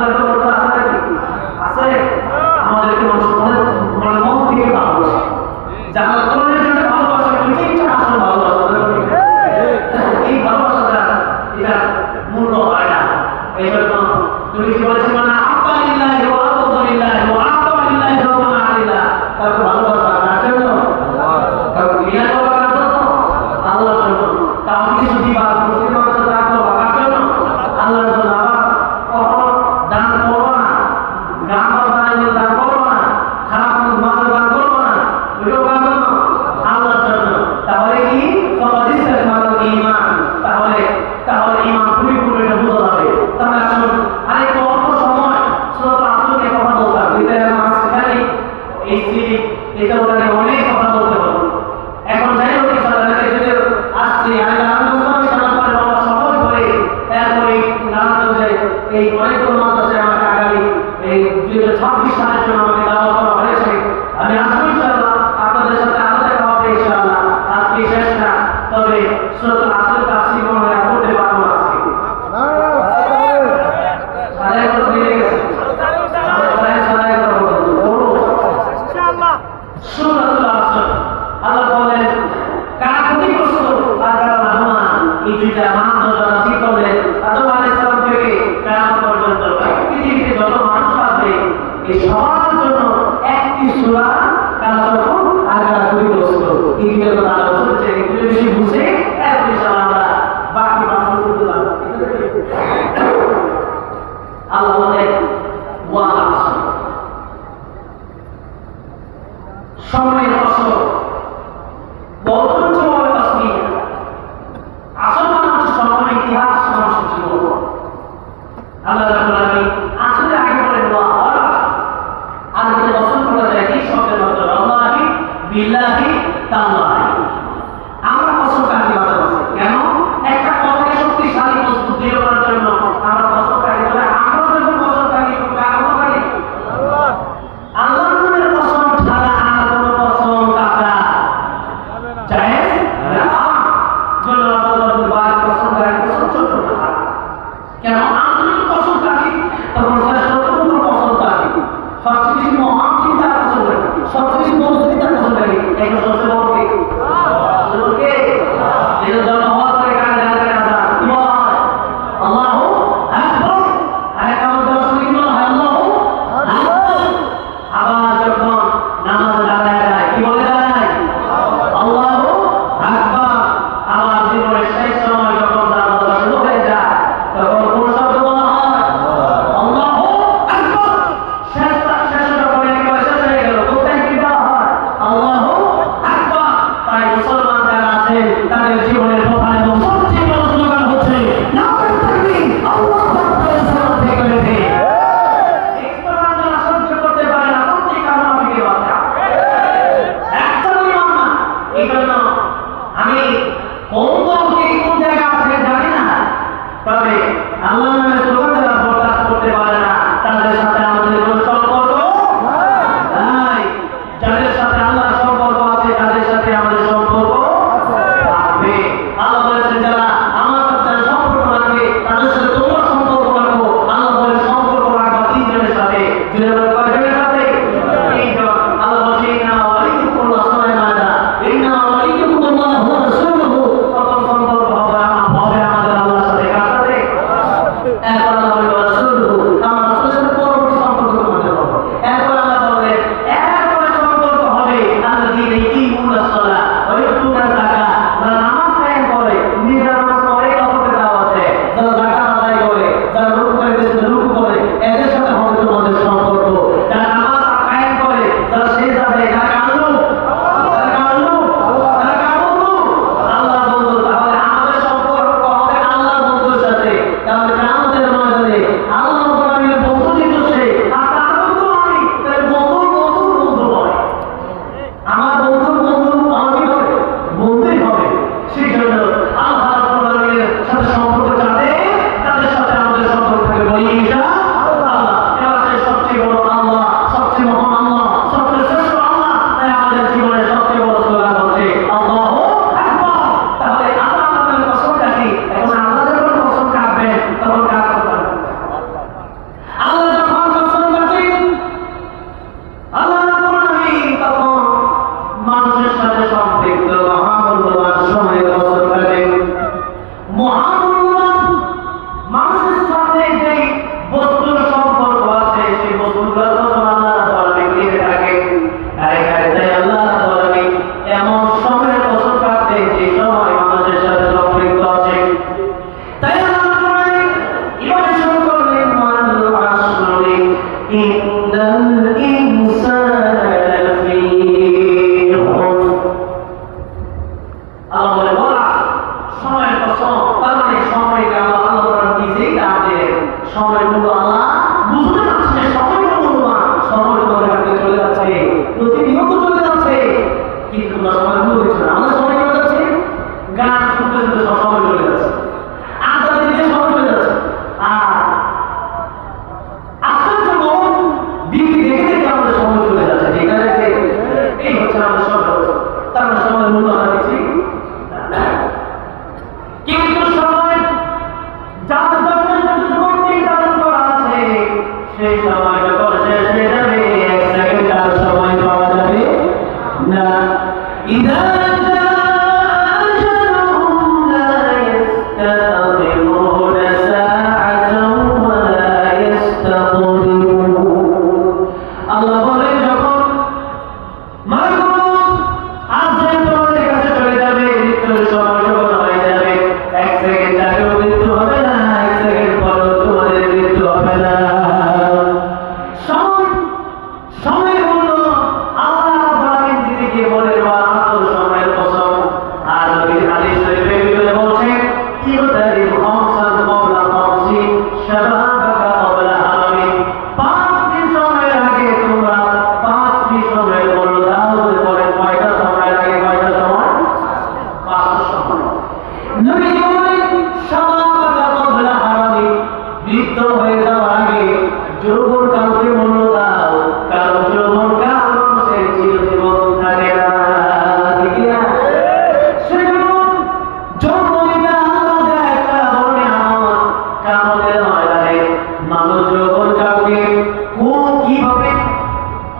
ভালোবাসার একটা বড় আছে নাকি? আছে। আমাদেরকে মানুষ মানে মন থেকে ভালোবাসে। জান্নাত করার জন্য ভালোবাসা এটাই আসল ভালোবাসা। এই ভালোবাসাটা এটা মূল্য হয় না। এই জন্য তুমি কি বলেছো না আব্বা লিল্লাহি ওয়া আব্বা লিল্লাহি ওয়া আব্বা লিল্লাহি ওয়া মা আলিল্লাহ, তারপর ভালোবাসা কার জন্য? কারণ বিনা করার জন্য, আল্লাহর জন্য। কাউকে কিছু দিবা মুসলিম মানুষের রাখো কার জন্য? আল্লাহর জন্য। আবার কখনো দান করবো না, গান বাজনা দান করবো না, খারাপ মাল দান করবো না, এটাও কার জন্য? আল্লাহর জন্য। তাহলে কি সমাধিস্তের মাল ঈমান, তাহলে ঈমান পরিপূর্ণ এটা বোঝা যাবে। তাহলে আসুন আরেকটু অল্প সময় সূরা আসরকে কথা বলতাম, এটার মাঝখানে এই স্মৃতি এটা ওখানে অনেক কথা বলতে পারবো। এখন যাই হোক ইনশাআল্লাহ এখানে আসছে আমি আনন্দ সালাম করে বাবা সফল করে এরপরে নারায়ণগঞ্জে এই অনেকগুলো মাদ্রাসে আমাকে আগামী এই 2026 সালের জন্য আমাকে দাওয়াত করা হয়েছে। আমি আসবো ইনশাআল্লাহ, আপনাদের সাথে আলোচনা হবে ইনশাআল্লাহ। আজকে শেষ না, তবে সূরা আসর তাফসীর মনে হয় পড়তে পারবো আজকে। সাড়ে 11 বেজে গেছে। সাড়ে 11 ইনশাআল্লাহ। সূরাতুল আসর আল্লাহ বলেন কারা ক্ষতিগ্রস্ত আর কারা লাভবান, এই দুইটা মানদণ্ড যারা ঠিক করলেন আদম আলাইহিস সালাম থেকে কিয়ামত পর্যন্ত পৃথিবীতে যত মানুষ আসবে এই সবার জন্য একটি সূরা কারা যখন আর কারা ক্ষতিগ্রস্ত, এই দুইটা কথা আলোচনা হচ্ছে। এগুলো বেশি বুঝে এরপর ইনশাআল্লাহ আমরা বাকি ভাষণ করতে লাগবো। আল্লাহ বলেন ওয়া আসর, সময়ের আসর বলতঞ্চভাবে তাসবিহ। আসর মানে হচ্ছে সময়ের ইতিহাস, মানুষের জীবন। আল্লাহ রাব্বুল আলামিন আসরের আগে বলেন ওয়া আসর। আর যদি বসন করা যায় কি শব্দের মাধ্যমে আল্লাহি বিল্লাহি তাআলাহি, আমরা কসম কাটি বাজার আছে কেন? একটা কথাকে শক্তিশালী মজবুত দৃঢ় করার জন্য আমরা কসম কাটি। বলে আমরা যখন কসম কাটি কার কসম কাটি? আল্লাহ। আল্লাহর নামের কসম ছাড়া আর কোনো কসম কাটা জায়েজ না। জন্য আল্লাহর বার কসম কাটি, কসম ছোট না। কেন? আমরা যদি কসম কাটি তখন শ্রেষ্ঠতম কসম কাটি, সবচেয়ে বেশি মহান চিন্তা কসম কাটি, সবচেয়ে বেশি বড় চিন্তা কসম কাটি। এটা সবচেয়ে বড়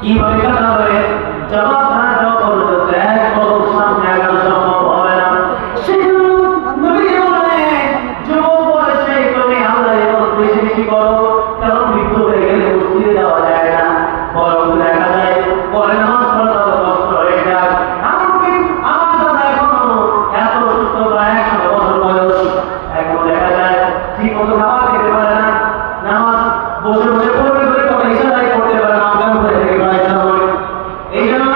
কিভাবে কাটাবে জবাব না দেওয়া পর্যন্ত এক কদম সামনে আগানো সম্ভব হবে না। সেজন্য নবী বলেন, যুবক বয়সে তুমি আল্লাহর ইবাদত বেশি বেশি করো, কারণ মৃত্যু হয়ে গেলে মসজিদে যাওয়া যায় না, বরং দেখা যায় পরে নামাজ পড়াটা কষ্ট হয়ে যায়। এমনকি আমার দাদা এখনো এত অসুস্থ, প্রায় 100 বছর বয়স, এখন দেখা যায় ঠিক মতো খাবার খেতে পারে না, নামাজ বসে বসে পড়বে করে কথা ইশারায় করতে পারে না, অজ্ঞান হয়ে থেকে প্রায় সময়। এই জন্য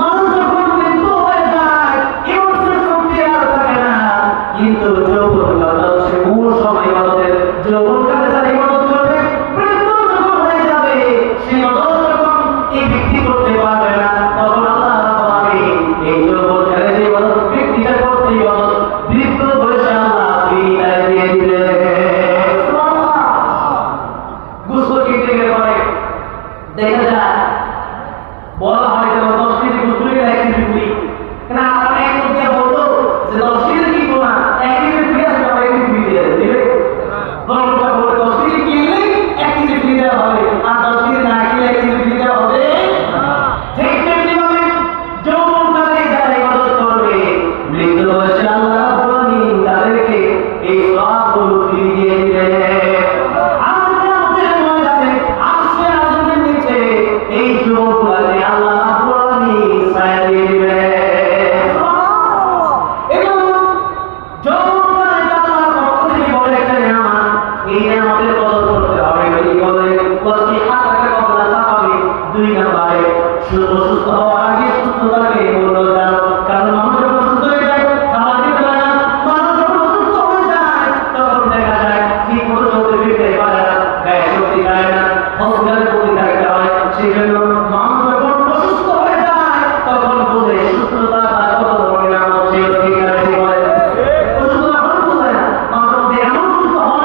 মানুষ যখন মৃত্যু হয়ে যায় ইবাদতের শক্তি আর থাকে না। কিন্তু যৌবনকালটা হচ্ছে মূল সময় ইবাদতের। যৌবনকালে যারা ইবাদত করবে, বৃদ্ধ যখন হয়ে যাবে সেই ইবাদত যখন এই ব্যক্তি করতে পারবে না, তখন আল্লাহ রাব্বুল আলামিন এই যৌবনকালে যে ইবাদত ব্যক্তিটা করতে ইবাদত বৃদ্ধ বয়সে আল্লাহ ফিরিয়ে দিয়ে দিলেন। গোসল কিনতে গেলে পরে দেখা যায় বলা হয় যে 10 কেজি গোসলের 1 কেজি ফ্রি। কেন আমরা এক লোককে বলতো যে 10 কেজি কিনবো না, 1 কেজি ফ্রি আছে, 1 কেজি ফ্রি দিয়ে দিবে। বরং লোকটা বলবে 10 কেজি কিনলে 1 কেজি ফ্রি দেওয়া হবে, আর 10 কেজি না কিনলে 1 কেজি ফ্রি দেওয়া হবে। ঠিক তেমনিভাবে যৌবনকালে যারা ইবাদত করবে, মৃত্যু বয়সে আল্লাহ রাব্বুল আলামিন তাদেরকে এই সওয়াবগুলো ফিরিয়ে দিয়ে দিবেন। এই যুবকগুলোকে আল্লাহ রাব্বুল আলামিন ছায়া দিয়ে দিবেন। এবং যৌবনকালে আল্লাহর পক্ষ থেকে বলে একটা নিয়ামত, এই নিয়ামতের কদর করতে হবে। এই বলে ওয়াসিহাতাকা ক্বাবলা সাকামি, 2 নম্বরে সুস্থ হওয়ার আগে সুস্থতাকে মূল্য দাও। কারণ মানুষ যখন সুস্থ হয়ে যায় খাবার খেতে পারে না, মানুষ যখন অসুস্থ হয়ে যায় তখন দেখা যায় ঠিক মতো চলতে ফিরতে পারে না, গায়ে শক্তি পায় না, হসপিটালে ভর্তি থাকতে হয়। সেই জন্য মানুষ যখন অসুস্থ হয়ে যায় তখন বুঝে সুস্থতা তার কত বড় নিয়ামত ছিল। ঠিক আছে বলে অসুস্থতা এখন বোঝে না, মানুষ যে এমন সুস্থ হন,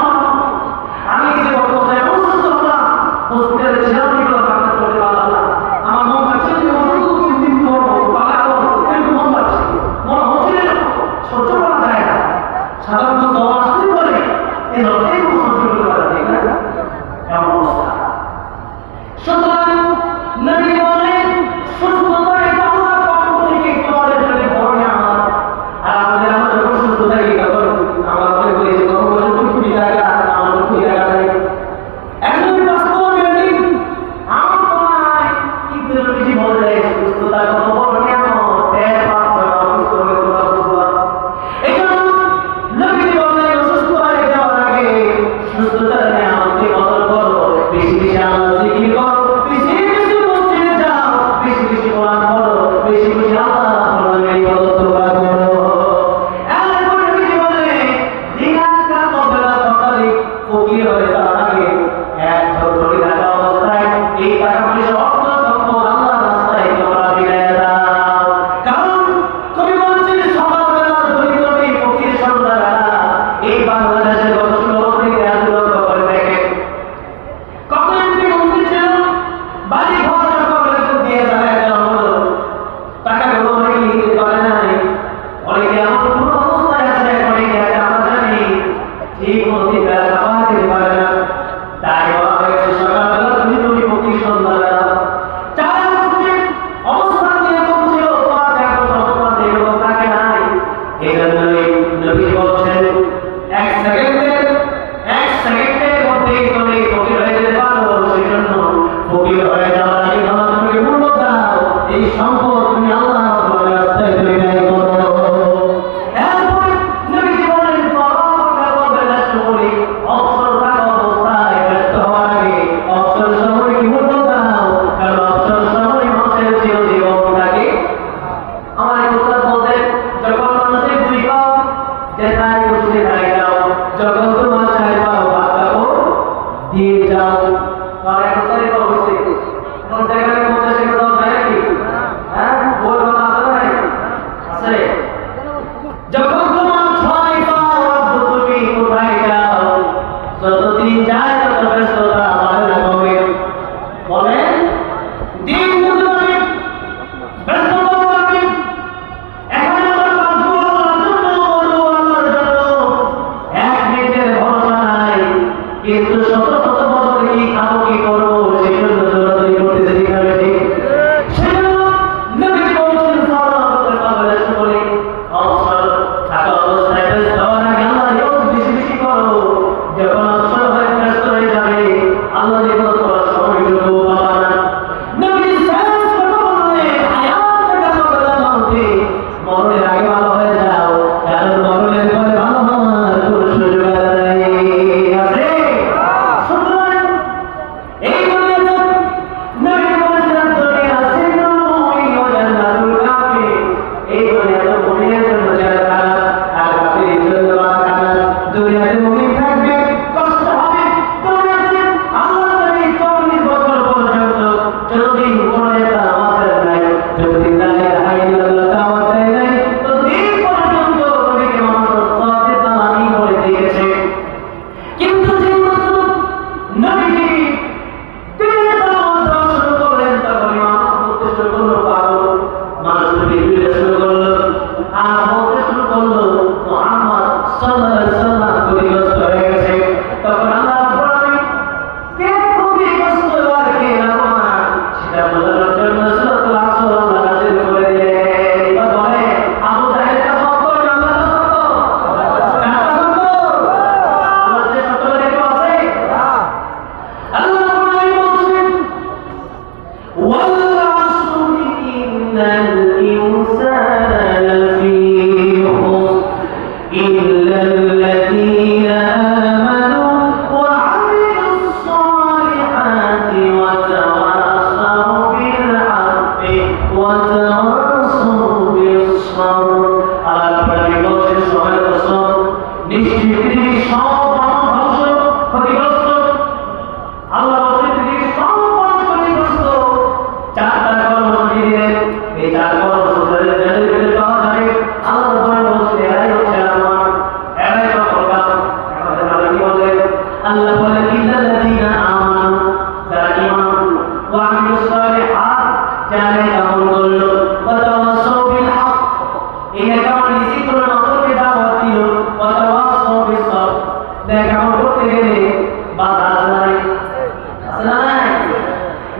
আমি যে বছর এমন সুস্থ হলাম, হসপিটালে ছিলাম কিন্তু ডাক্তার করতে পারলাম না, আমার মন চাচ্ছে যে অসুস্থ চিন্তিত করবো, পালাবো, কিন্তু মন চাচ্ছে, মনে হচ্ছে সহ্য করা যায় না। সাধারণত জ্বর আসতে পারে, এই জ্বরটাই সহ্য করতে পারে, ঠিক না? এমন অবস্থা। সুতরাং নবী বলেন, সুস্থতা এটা আল্লাহর পক্ষ থেকে তোমাদের জন্য বড় নিয়ামত। আর আমরা যখন সুস্থ থাকি তখন আমরা মনে করি যে কত বছর কোটি টাকা, আমার কোটি টাকা নেই। একজন বাস্তব ব্যক্তি আমার তো নাই, কিন্তু নবীজি বলেন সুস্থতা কত বড় নিয়ামত, টের পাচ্ছ না অসুস্থ হলে তোমরা বুঝবা। এই জন্য নবীজি বলেন অসুস্থ হয়ে যাওয়ার আগে সুস্থতার নিয়ামতকে কদর করো, বেশি বেশি আল্লাহর জিকির করো,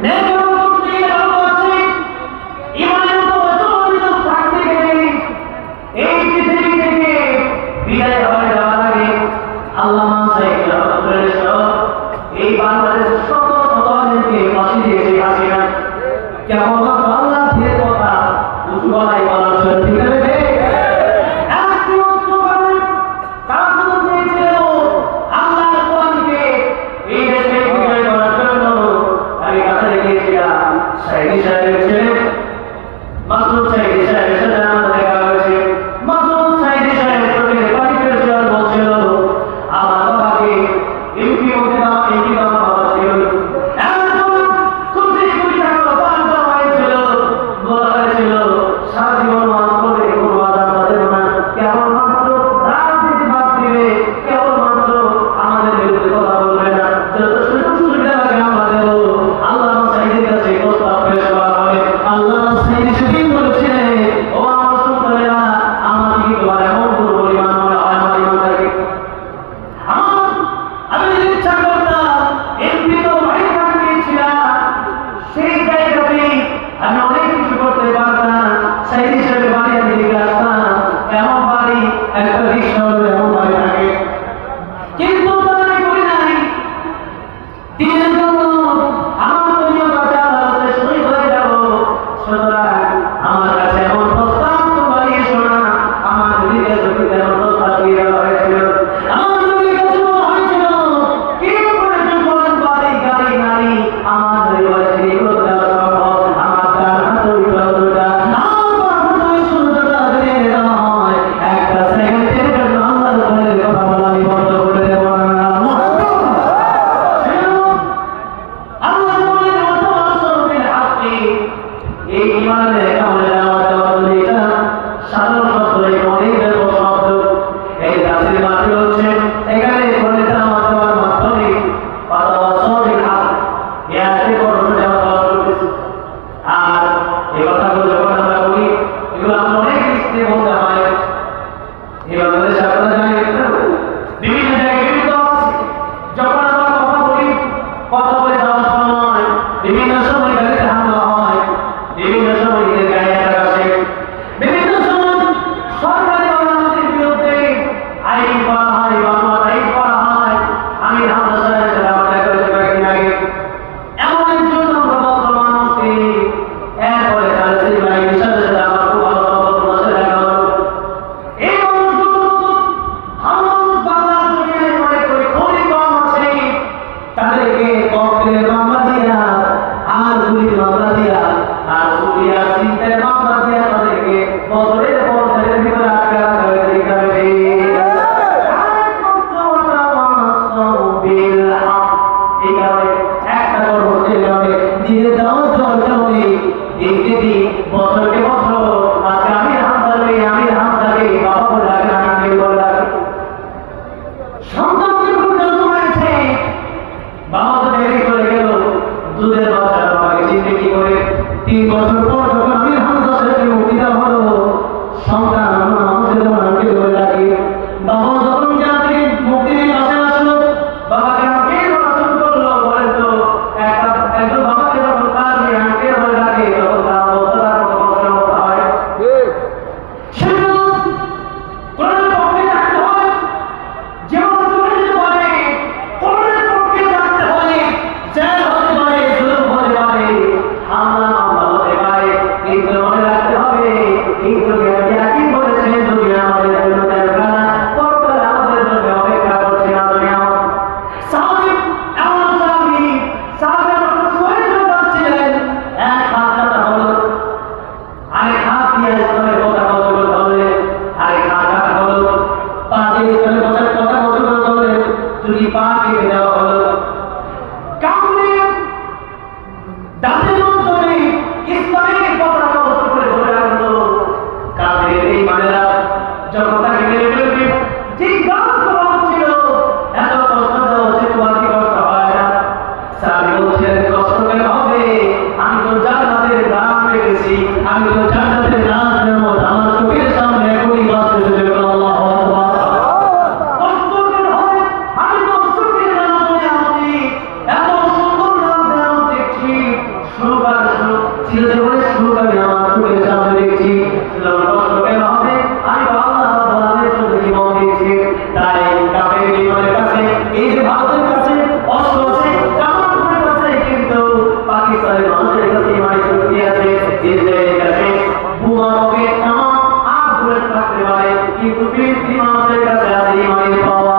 নেক এবং করতে গেলে ভালো আছে, ইমানের উপর অটল থাকতে গেলে এই পৃথিবী থেকে বিদায় হয়ে যাওয়ার আগে আল্লামা সাইয়েদ রহমাতুল্লাহ সহ এই বাংলাদেশের শত শত আলেমকে ফাঁসি দিয়েছে হাসিনা। কেমন আল্লাহ ফের কথা উঁচু গলায় বলার জন্য ঠিক আছে। একমাত্র কারণ তারা শুধু চেয়েছিল আল্লাহর কোরআনকে এই দেশে বিজয় করার জন্য। আমি কথা দেখিয়েছিলাম সাইদি সাহেবের ছেলে মাসুদ সাইদি সাহেবের সাথে আমাদের দেখা হয়েছে। মাসুদ সাইদি সাহেব চোখের পানি ফেলছে আর বলছিল আমার বাবাকে এমপি হতে দাও, এমপি দাও বাবা ছিল। কোটি কোটি টাকা পান দেওয়া হয়েছিল, বলা হয়েছিল সারা জীবন ওয়াজ করবে, কোনো বাধা দেবে না, কেবলমাত্র রাজনীতি বাদ দিবে, কেবলমাত্র আমাদের বিরুদ্ধে কথা বলবে না, যত সুযোগ সুবিধা লাগে আমরা দেবো। আল্লাহ সাইদের কাছে প্রস্তাব পেশ করা হবে। আল্লাহ সাইদি সেদিন বলেছিলেন, ও আমার সন্তানেরা, আমার কি তোমার এমন কোনো পরিমাণ মনে হয় আমার ইমানদারকে? আমি যদি ইচ্ছা করতাম এমপি তো ভাই থাকতেছিলাম, সেই জায়গাতেই আমি অনেক কিছু করতে পারতাম। সাইদি সাহেবের বাড়ি আমি দিকে আসতাম, এমন বাড়ি একটা রিক্সা হলে এমন বাড়ি থাকে, কিন্তু তারা করি নাই। দিনের জন্য আমার প্রিয় কাছে আল্লাহর কাছে শহীদ হয়ে যাব। সুতরাং আমার কাছে এমন প্রস্তাব তো বাড়ি এসো না। আমার দিকে জমিতে এমন প্রস্তাব দিয়ে দেওয়া হয়েছিল। আমার দিকে কাছে বলা হয়েছিল কি প্রয়োজন বলেন, বাড়ি গাড়ি নারী আমার রয়েছে, এগুলো দেওয়া সম্ভব। আমার তার হাতে ওই যন্ত্রটা, আমার হাতে ওই সূর্যটা দিয়ে দেওয়া হয়। একটা সেকেন্ডের জন্য আল্লাহর ঘরের কথা বলা আমি বন্ধ করে দেব না। আল্লাহ বলেন ওয়াতাওয়াসাউবিল হাক্কি। এই ইমানের কামলে এটা সাধারণ শব্দ, এই অনেক ব্যাপক শব্দ। এই দাসের মাত্র হচ্ছে এখানে বলে দাওয়াত দেওয়ার মাধ্যমে ওয়াতাওয়াসাউবিল হাক্ক ইয়াতে বড় দেওয়া করতেছে। আর এই কথাগুলো যখন আমরা বলি, এগুলো আমরা অনেক লিখতে বলতে হয়। এই বাংলাদেশে আপনারা জানেন বিভিন্ন জায়গায় বিভিন্ন আছে। যখন আমরা কথা বলি, কথা বলে যাওয়ার সময় বিভিন্ন সময় গাড়িতে হামলা হয়, বিভিন্ন সময় ঈদের গায়ে হাত আসে, বিভিন্ন সময় সরকারি আমাদের বিরুদ্ধে আইন করা হয়, বাংলা আইন করা হয়। আমি হামলা সাহেবের সাথে আমার দেখা হয়েছে কয়েকদিন আগে। এমন একজন আমরা ভদ্র মানুষকে এরপরে খালেদ ইব্রাহিমের সাথে আমার খুব ভালো সম্পর্ক, সাথে দেখা হলো। এই মানুষগুলো আমার বাংলার জমিনে মনে করি খুবই কম আছে। তাদেরকে ককটেলের মামলা দিয়া আর গুলির মামলা দিয়া আর সুরিয়া সিন্তের মামলা দিয়া তাদেরকে বছরের পর বছরের ভিতরে আটকে রাখা হয়েছে। এই কারণে এই কারণে একটা গর্ব হচ্ছে কারণে নিজের দেওয়া জলটাকে দেখতেছি বছরকে বছর আজকে আমি হামজাকে বাবা বলে ডাকে, আমি বলে ডাকে। সন্তান যখন জন্ম হয়েছে, বাবা তো বেরিয়ে চলে গেল, দুধের বাচ্চা বাবাকে চিনতে কি করে? 3 বছর পর যখন আমি হামজা সাহেবকে মুক্তি দেওয়া হলো, সন্তান আমরা আমাদের যেমন আমাকে বলে ডাকি। বাবা যখন জান থেকে মুক্তি নিয়ে আসে আসলো, বাবাকে আমাকে শাসন করলো। বলেন তো একজন বাবাকে যখন তার চিরজীবনে সুখ আমি আমার চোখের সামনে দেখছি। কষ্ট কেন হবে? আমি আল্লাহ রাব্বুল আলামিনের জন্য জীবন দিয়েছি। তাই কাফের বিমানের কাছে, এই যে ভারতের কাছে অস্ত্র আছে, কামানের কাছে, কিন্তু পাকিস্তানের মানুষের কাছে ইমানের শক্তি আছে, ইসরায়েলের কাছে বোমা রকেট কামান আর বুলেট থাকতে পারে, কিন্তু ফিলিস্তিনি মানুষের কাছে আছে ইমানের পাওয়ার।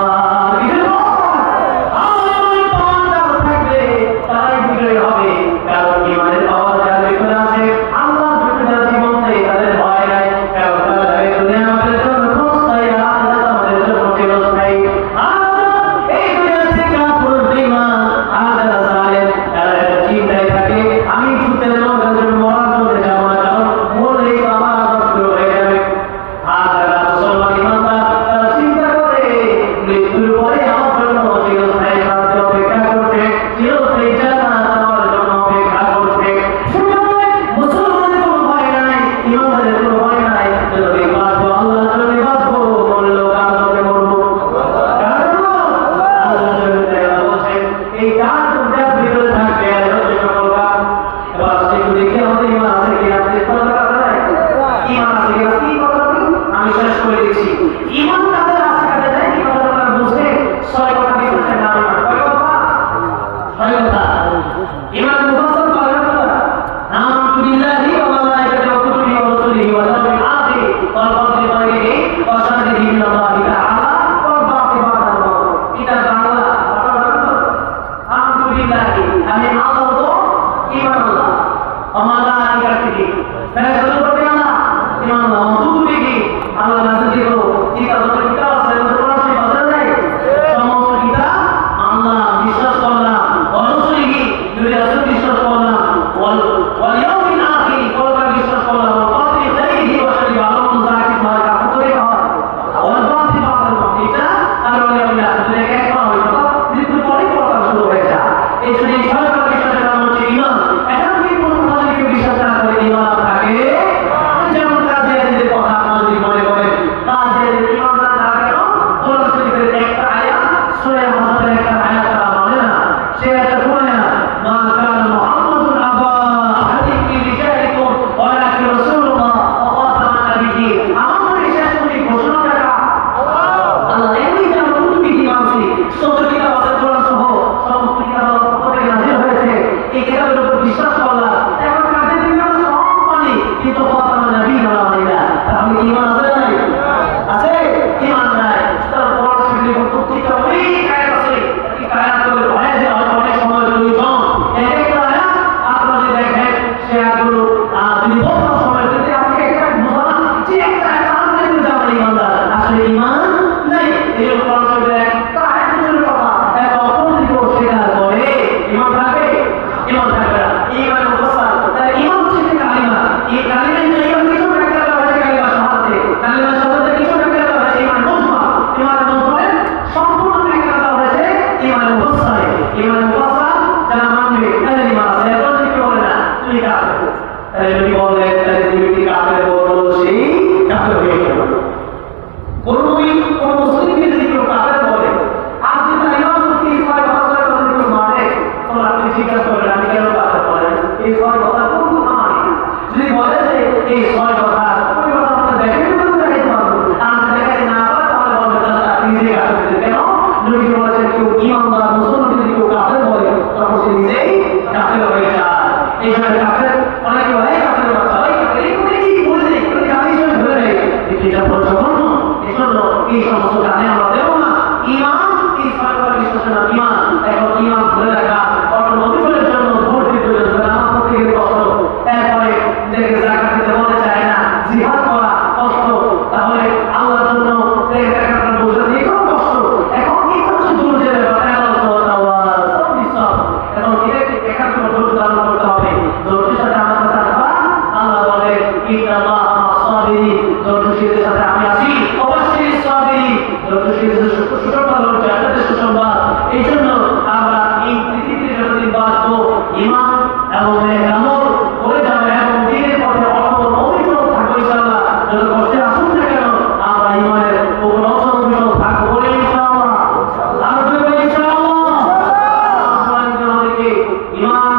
ইমান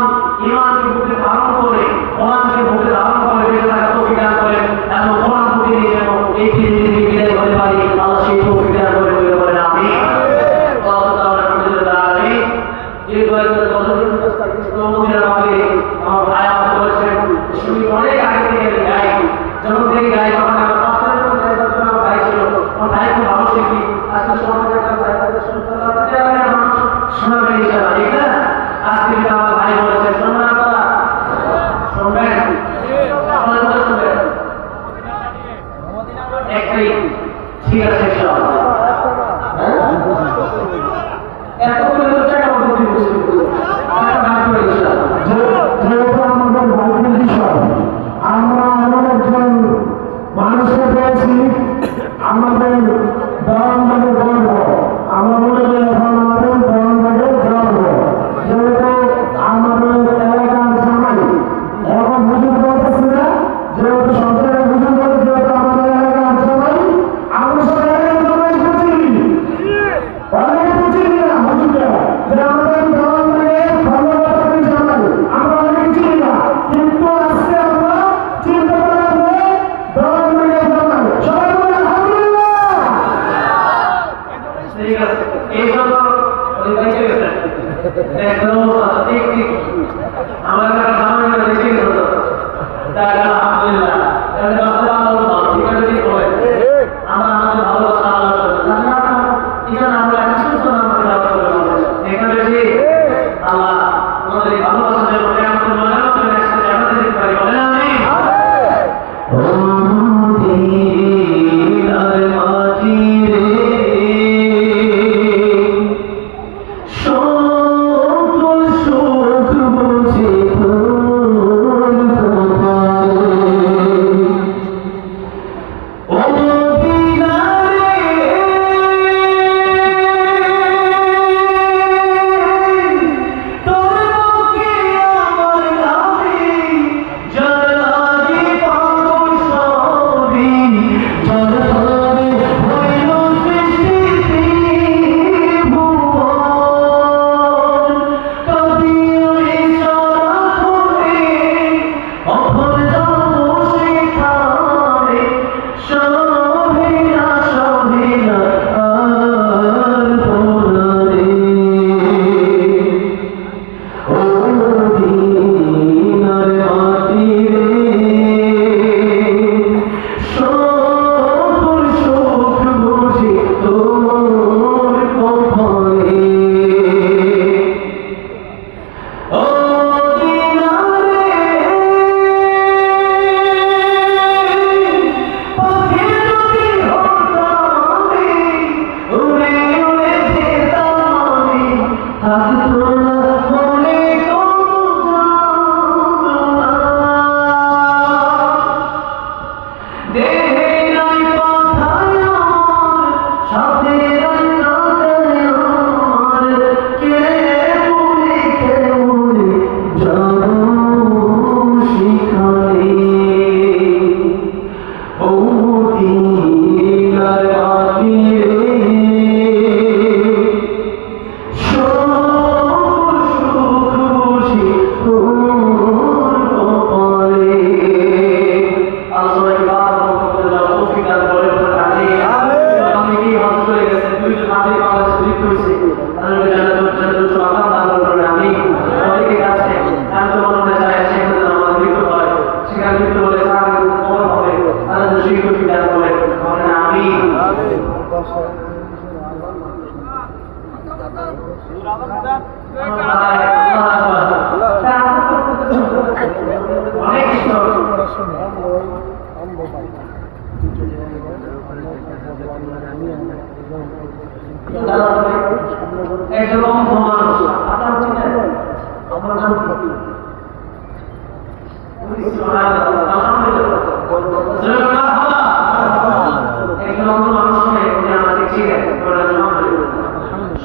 ইমানকে বুকে ধারণ করে কোরআন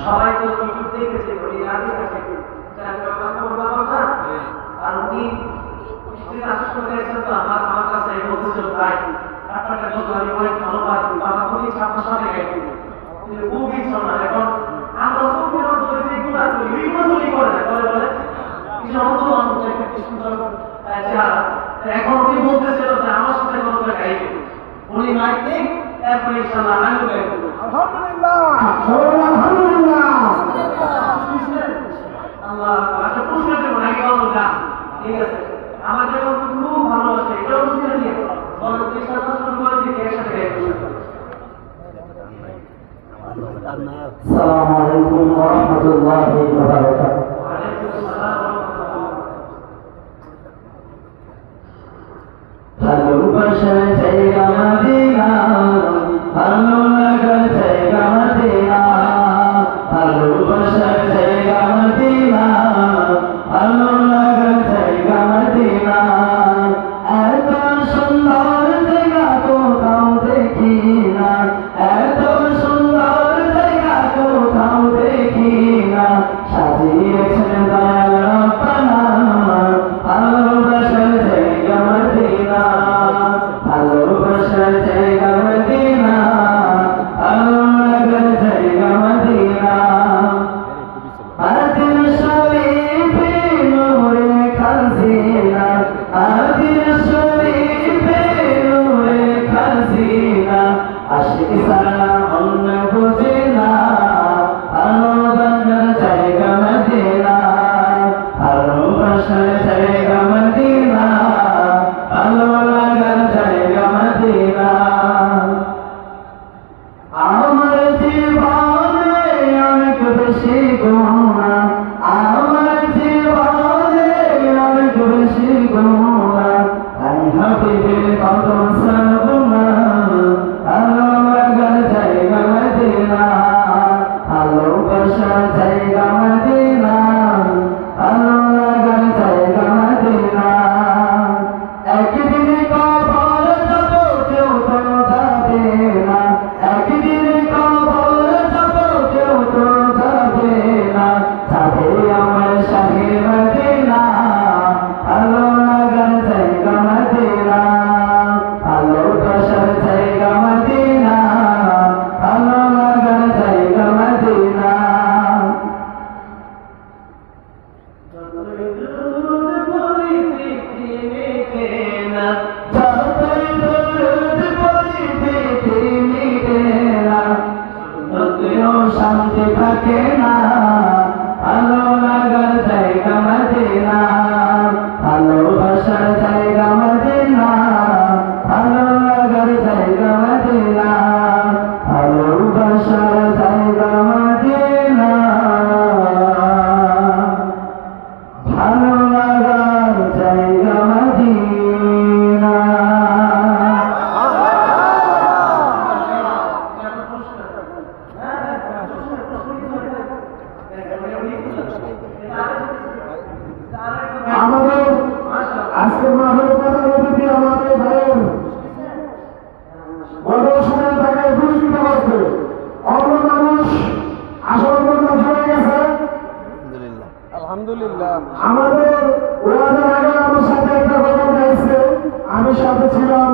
সবাই তো ইউটিউব দেখেছে, উনি রাজি আছে, আর উনি আশা করে এসেছেন। তো আমার কাছে বলতেছিল, ভাই আপনাকে যত আমি অনেক ধন্যবাদ, বাবা খুবই আপনার সাথে খুব ইচ্ছা না। এখন আমরা চোখের অন্তরে যেগুলো এইগুলো তৈরি করে না, করে বলে কিছু অন্তর অন্তর একটা সুন্দর চেহারা। এখন উনি বলতেছিল যে আমার সাথে কোনো গাইবে, উনি মাইক নেই, এরপরে ইনশাআল্লাহ আমিও গাইব। আলহামদুলিল্লাহ, আলহামদুলিল্লাহ। আল্লাহ আচ্ছা প্রশ্ন দেবো নাকি বলো গান? ঠিক আছে, আমার যখন খুব ভালোবাসে এটাও বুঝে নিয়ে বলো তুই সাথে করে দিকে একসাথে গাইবো। আসসালামু আলাইকুম ওয়া রাহমাতুল্লাহি ওয়া বারাকাতুহু। ভালোবাসার জায়গা মদিনা, ভালো লাগার জায়গা মদিনা, ভালোবাসার জায়গা মদিনা, ভালো লাগার জায়গা মদিনা। এত সুন্দর জায়গা কোথাও দেখি না, এত সুন্দর জায়গা কোথাও দেখি না। সাজিয়েছেন দয়াল রব্বানা, ভালোবাসার জায়গা মদিনা, ভালোবাসার জায়গা মদিনা, ভালো লাগার জায়গা মদিনা। আদিল শরীফে নূরে খাজিনা, আদিল শরীফে নূরে খাজিনা। আশিক সারা অন্য বুঝে না, ভালোবাসার জায়গা মদিনা, ভালোবাসার জায়গা মদিনা, ভালো লাগার জায়গা মদিনা। আমার জীবনে অনেক বেশি গুণা, আমার জীবনে অনেক বেশি গুণা। তাই হাবিবের কদম সরবনা, ভালো লাগার জায়গা মদিনা, ভালোবাসার জায়গা মদিনা, ভালো লাগার জায়গা মদিনা। একদিন কবর যাব কেউ তো যাবে না, একদিন কবর যাব কেউ তো যাবে না। যাবে আমার শাহে মদিনা, ভালো লাগার জায়গা মদিনা, ভালোবাসার জায়গা মদিনা, ভালো লাগার জায়গা মদিনা। যতই দরুদ পড়ি দিতে মিটে না, ততও শান্তি থাকে না, ভালো লাগার জায়গা মদিনা, ভালোবাসার জায়গা মদিনা, ভালো লাগার জায়গা মদিনা, ভালোবাসার জায়গা মদিনা, ভালো লাগার জায়গা মদিনা। আমাদের আজকের মাহফিল প্রধান অতিথি আমাদের ভাইয়ের প্রদর্শনের তাকে পুরস্কৃত করছে। অন্য মানুষ আসল কথা শুনে গেছে। আলহামদুলিল্লাহ। আমাদের ওয়াদের আগে আমার সাথে একটা কথা গাইছে, আমি সাথে ছিলাম।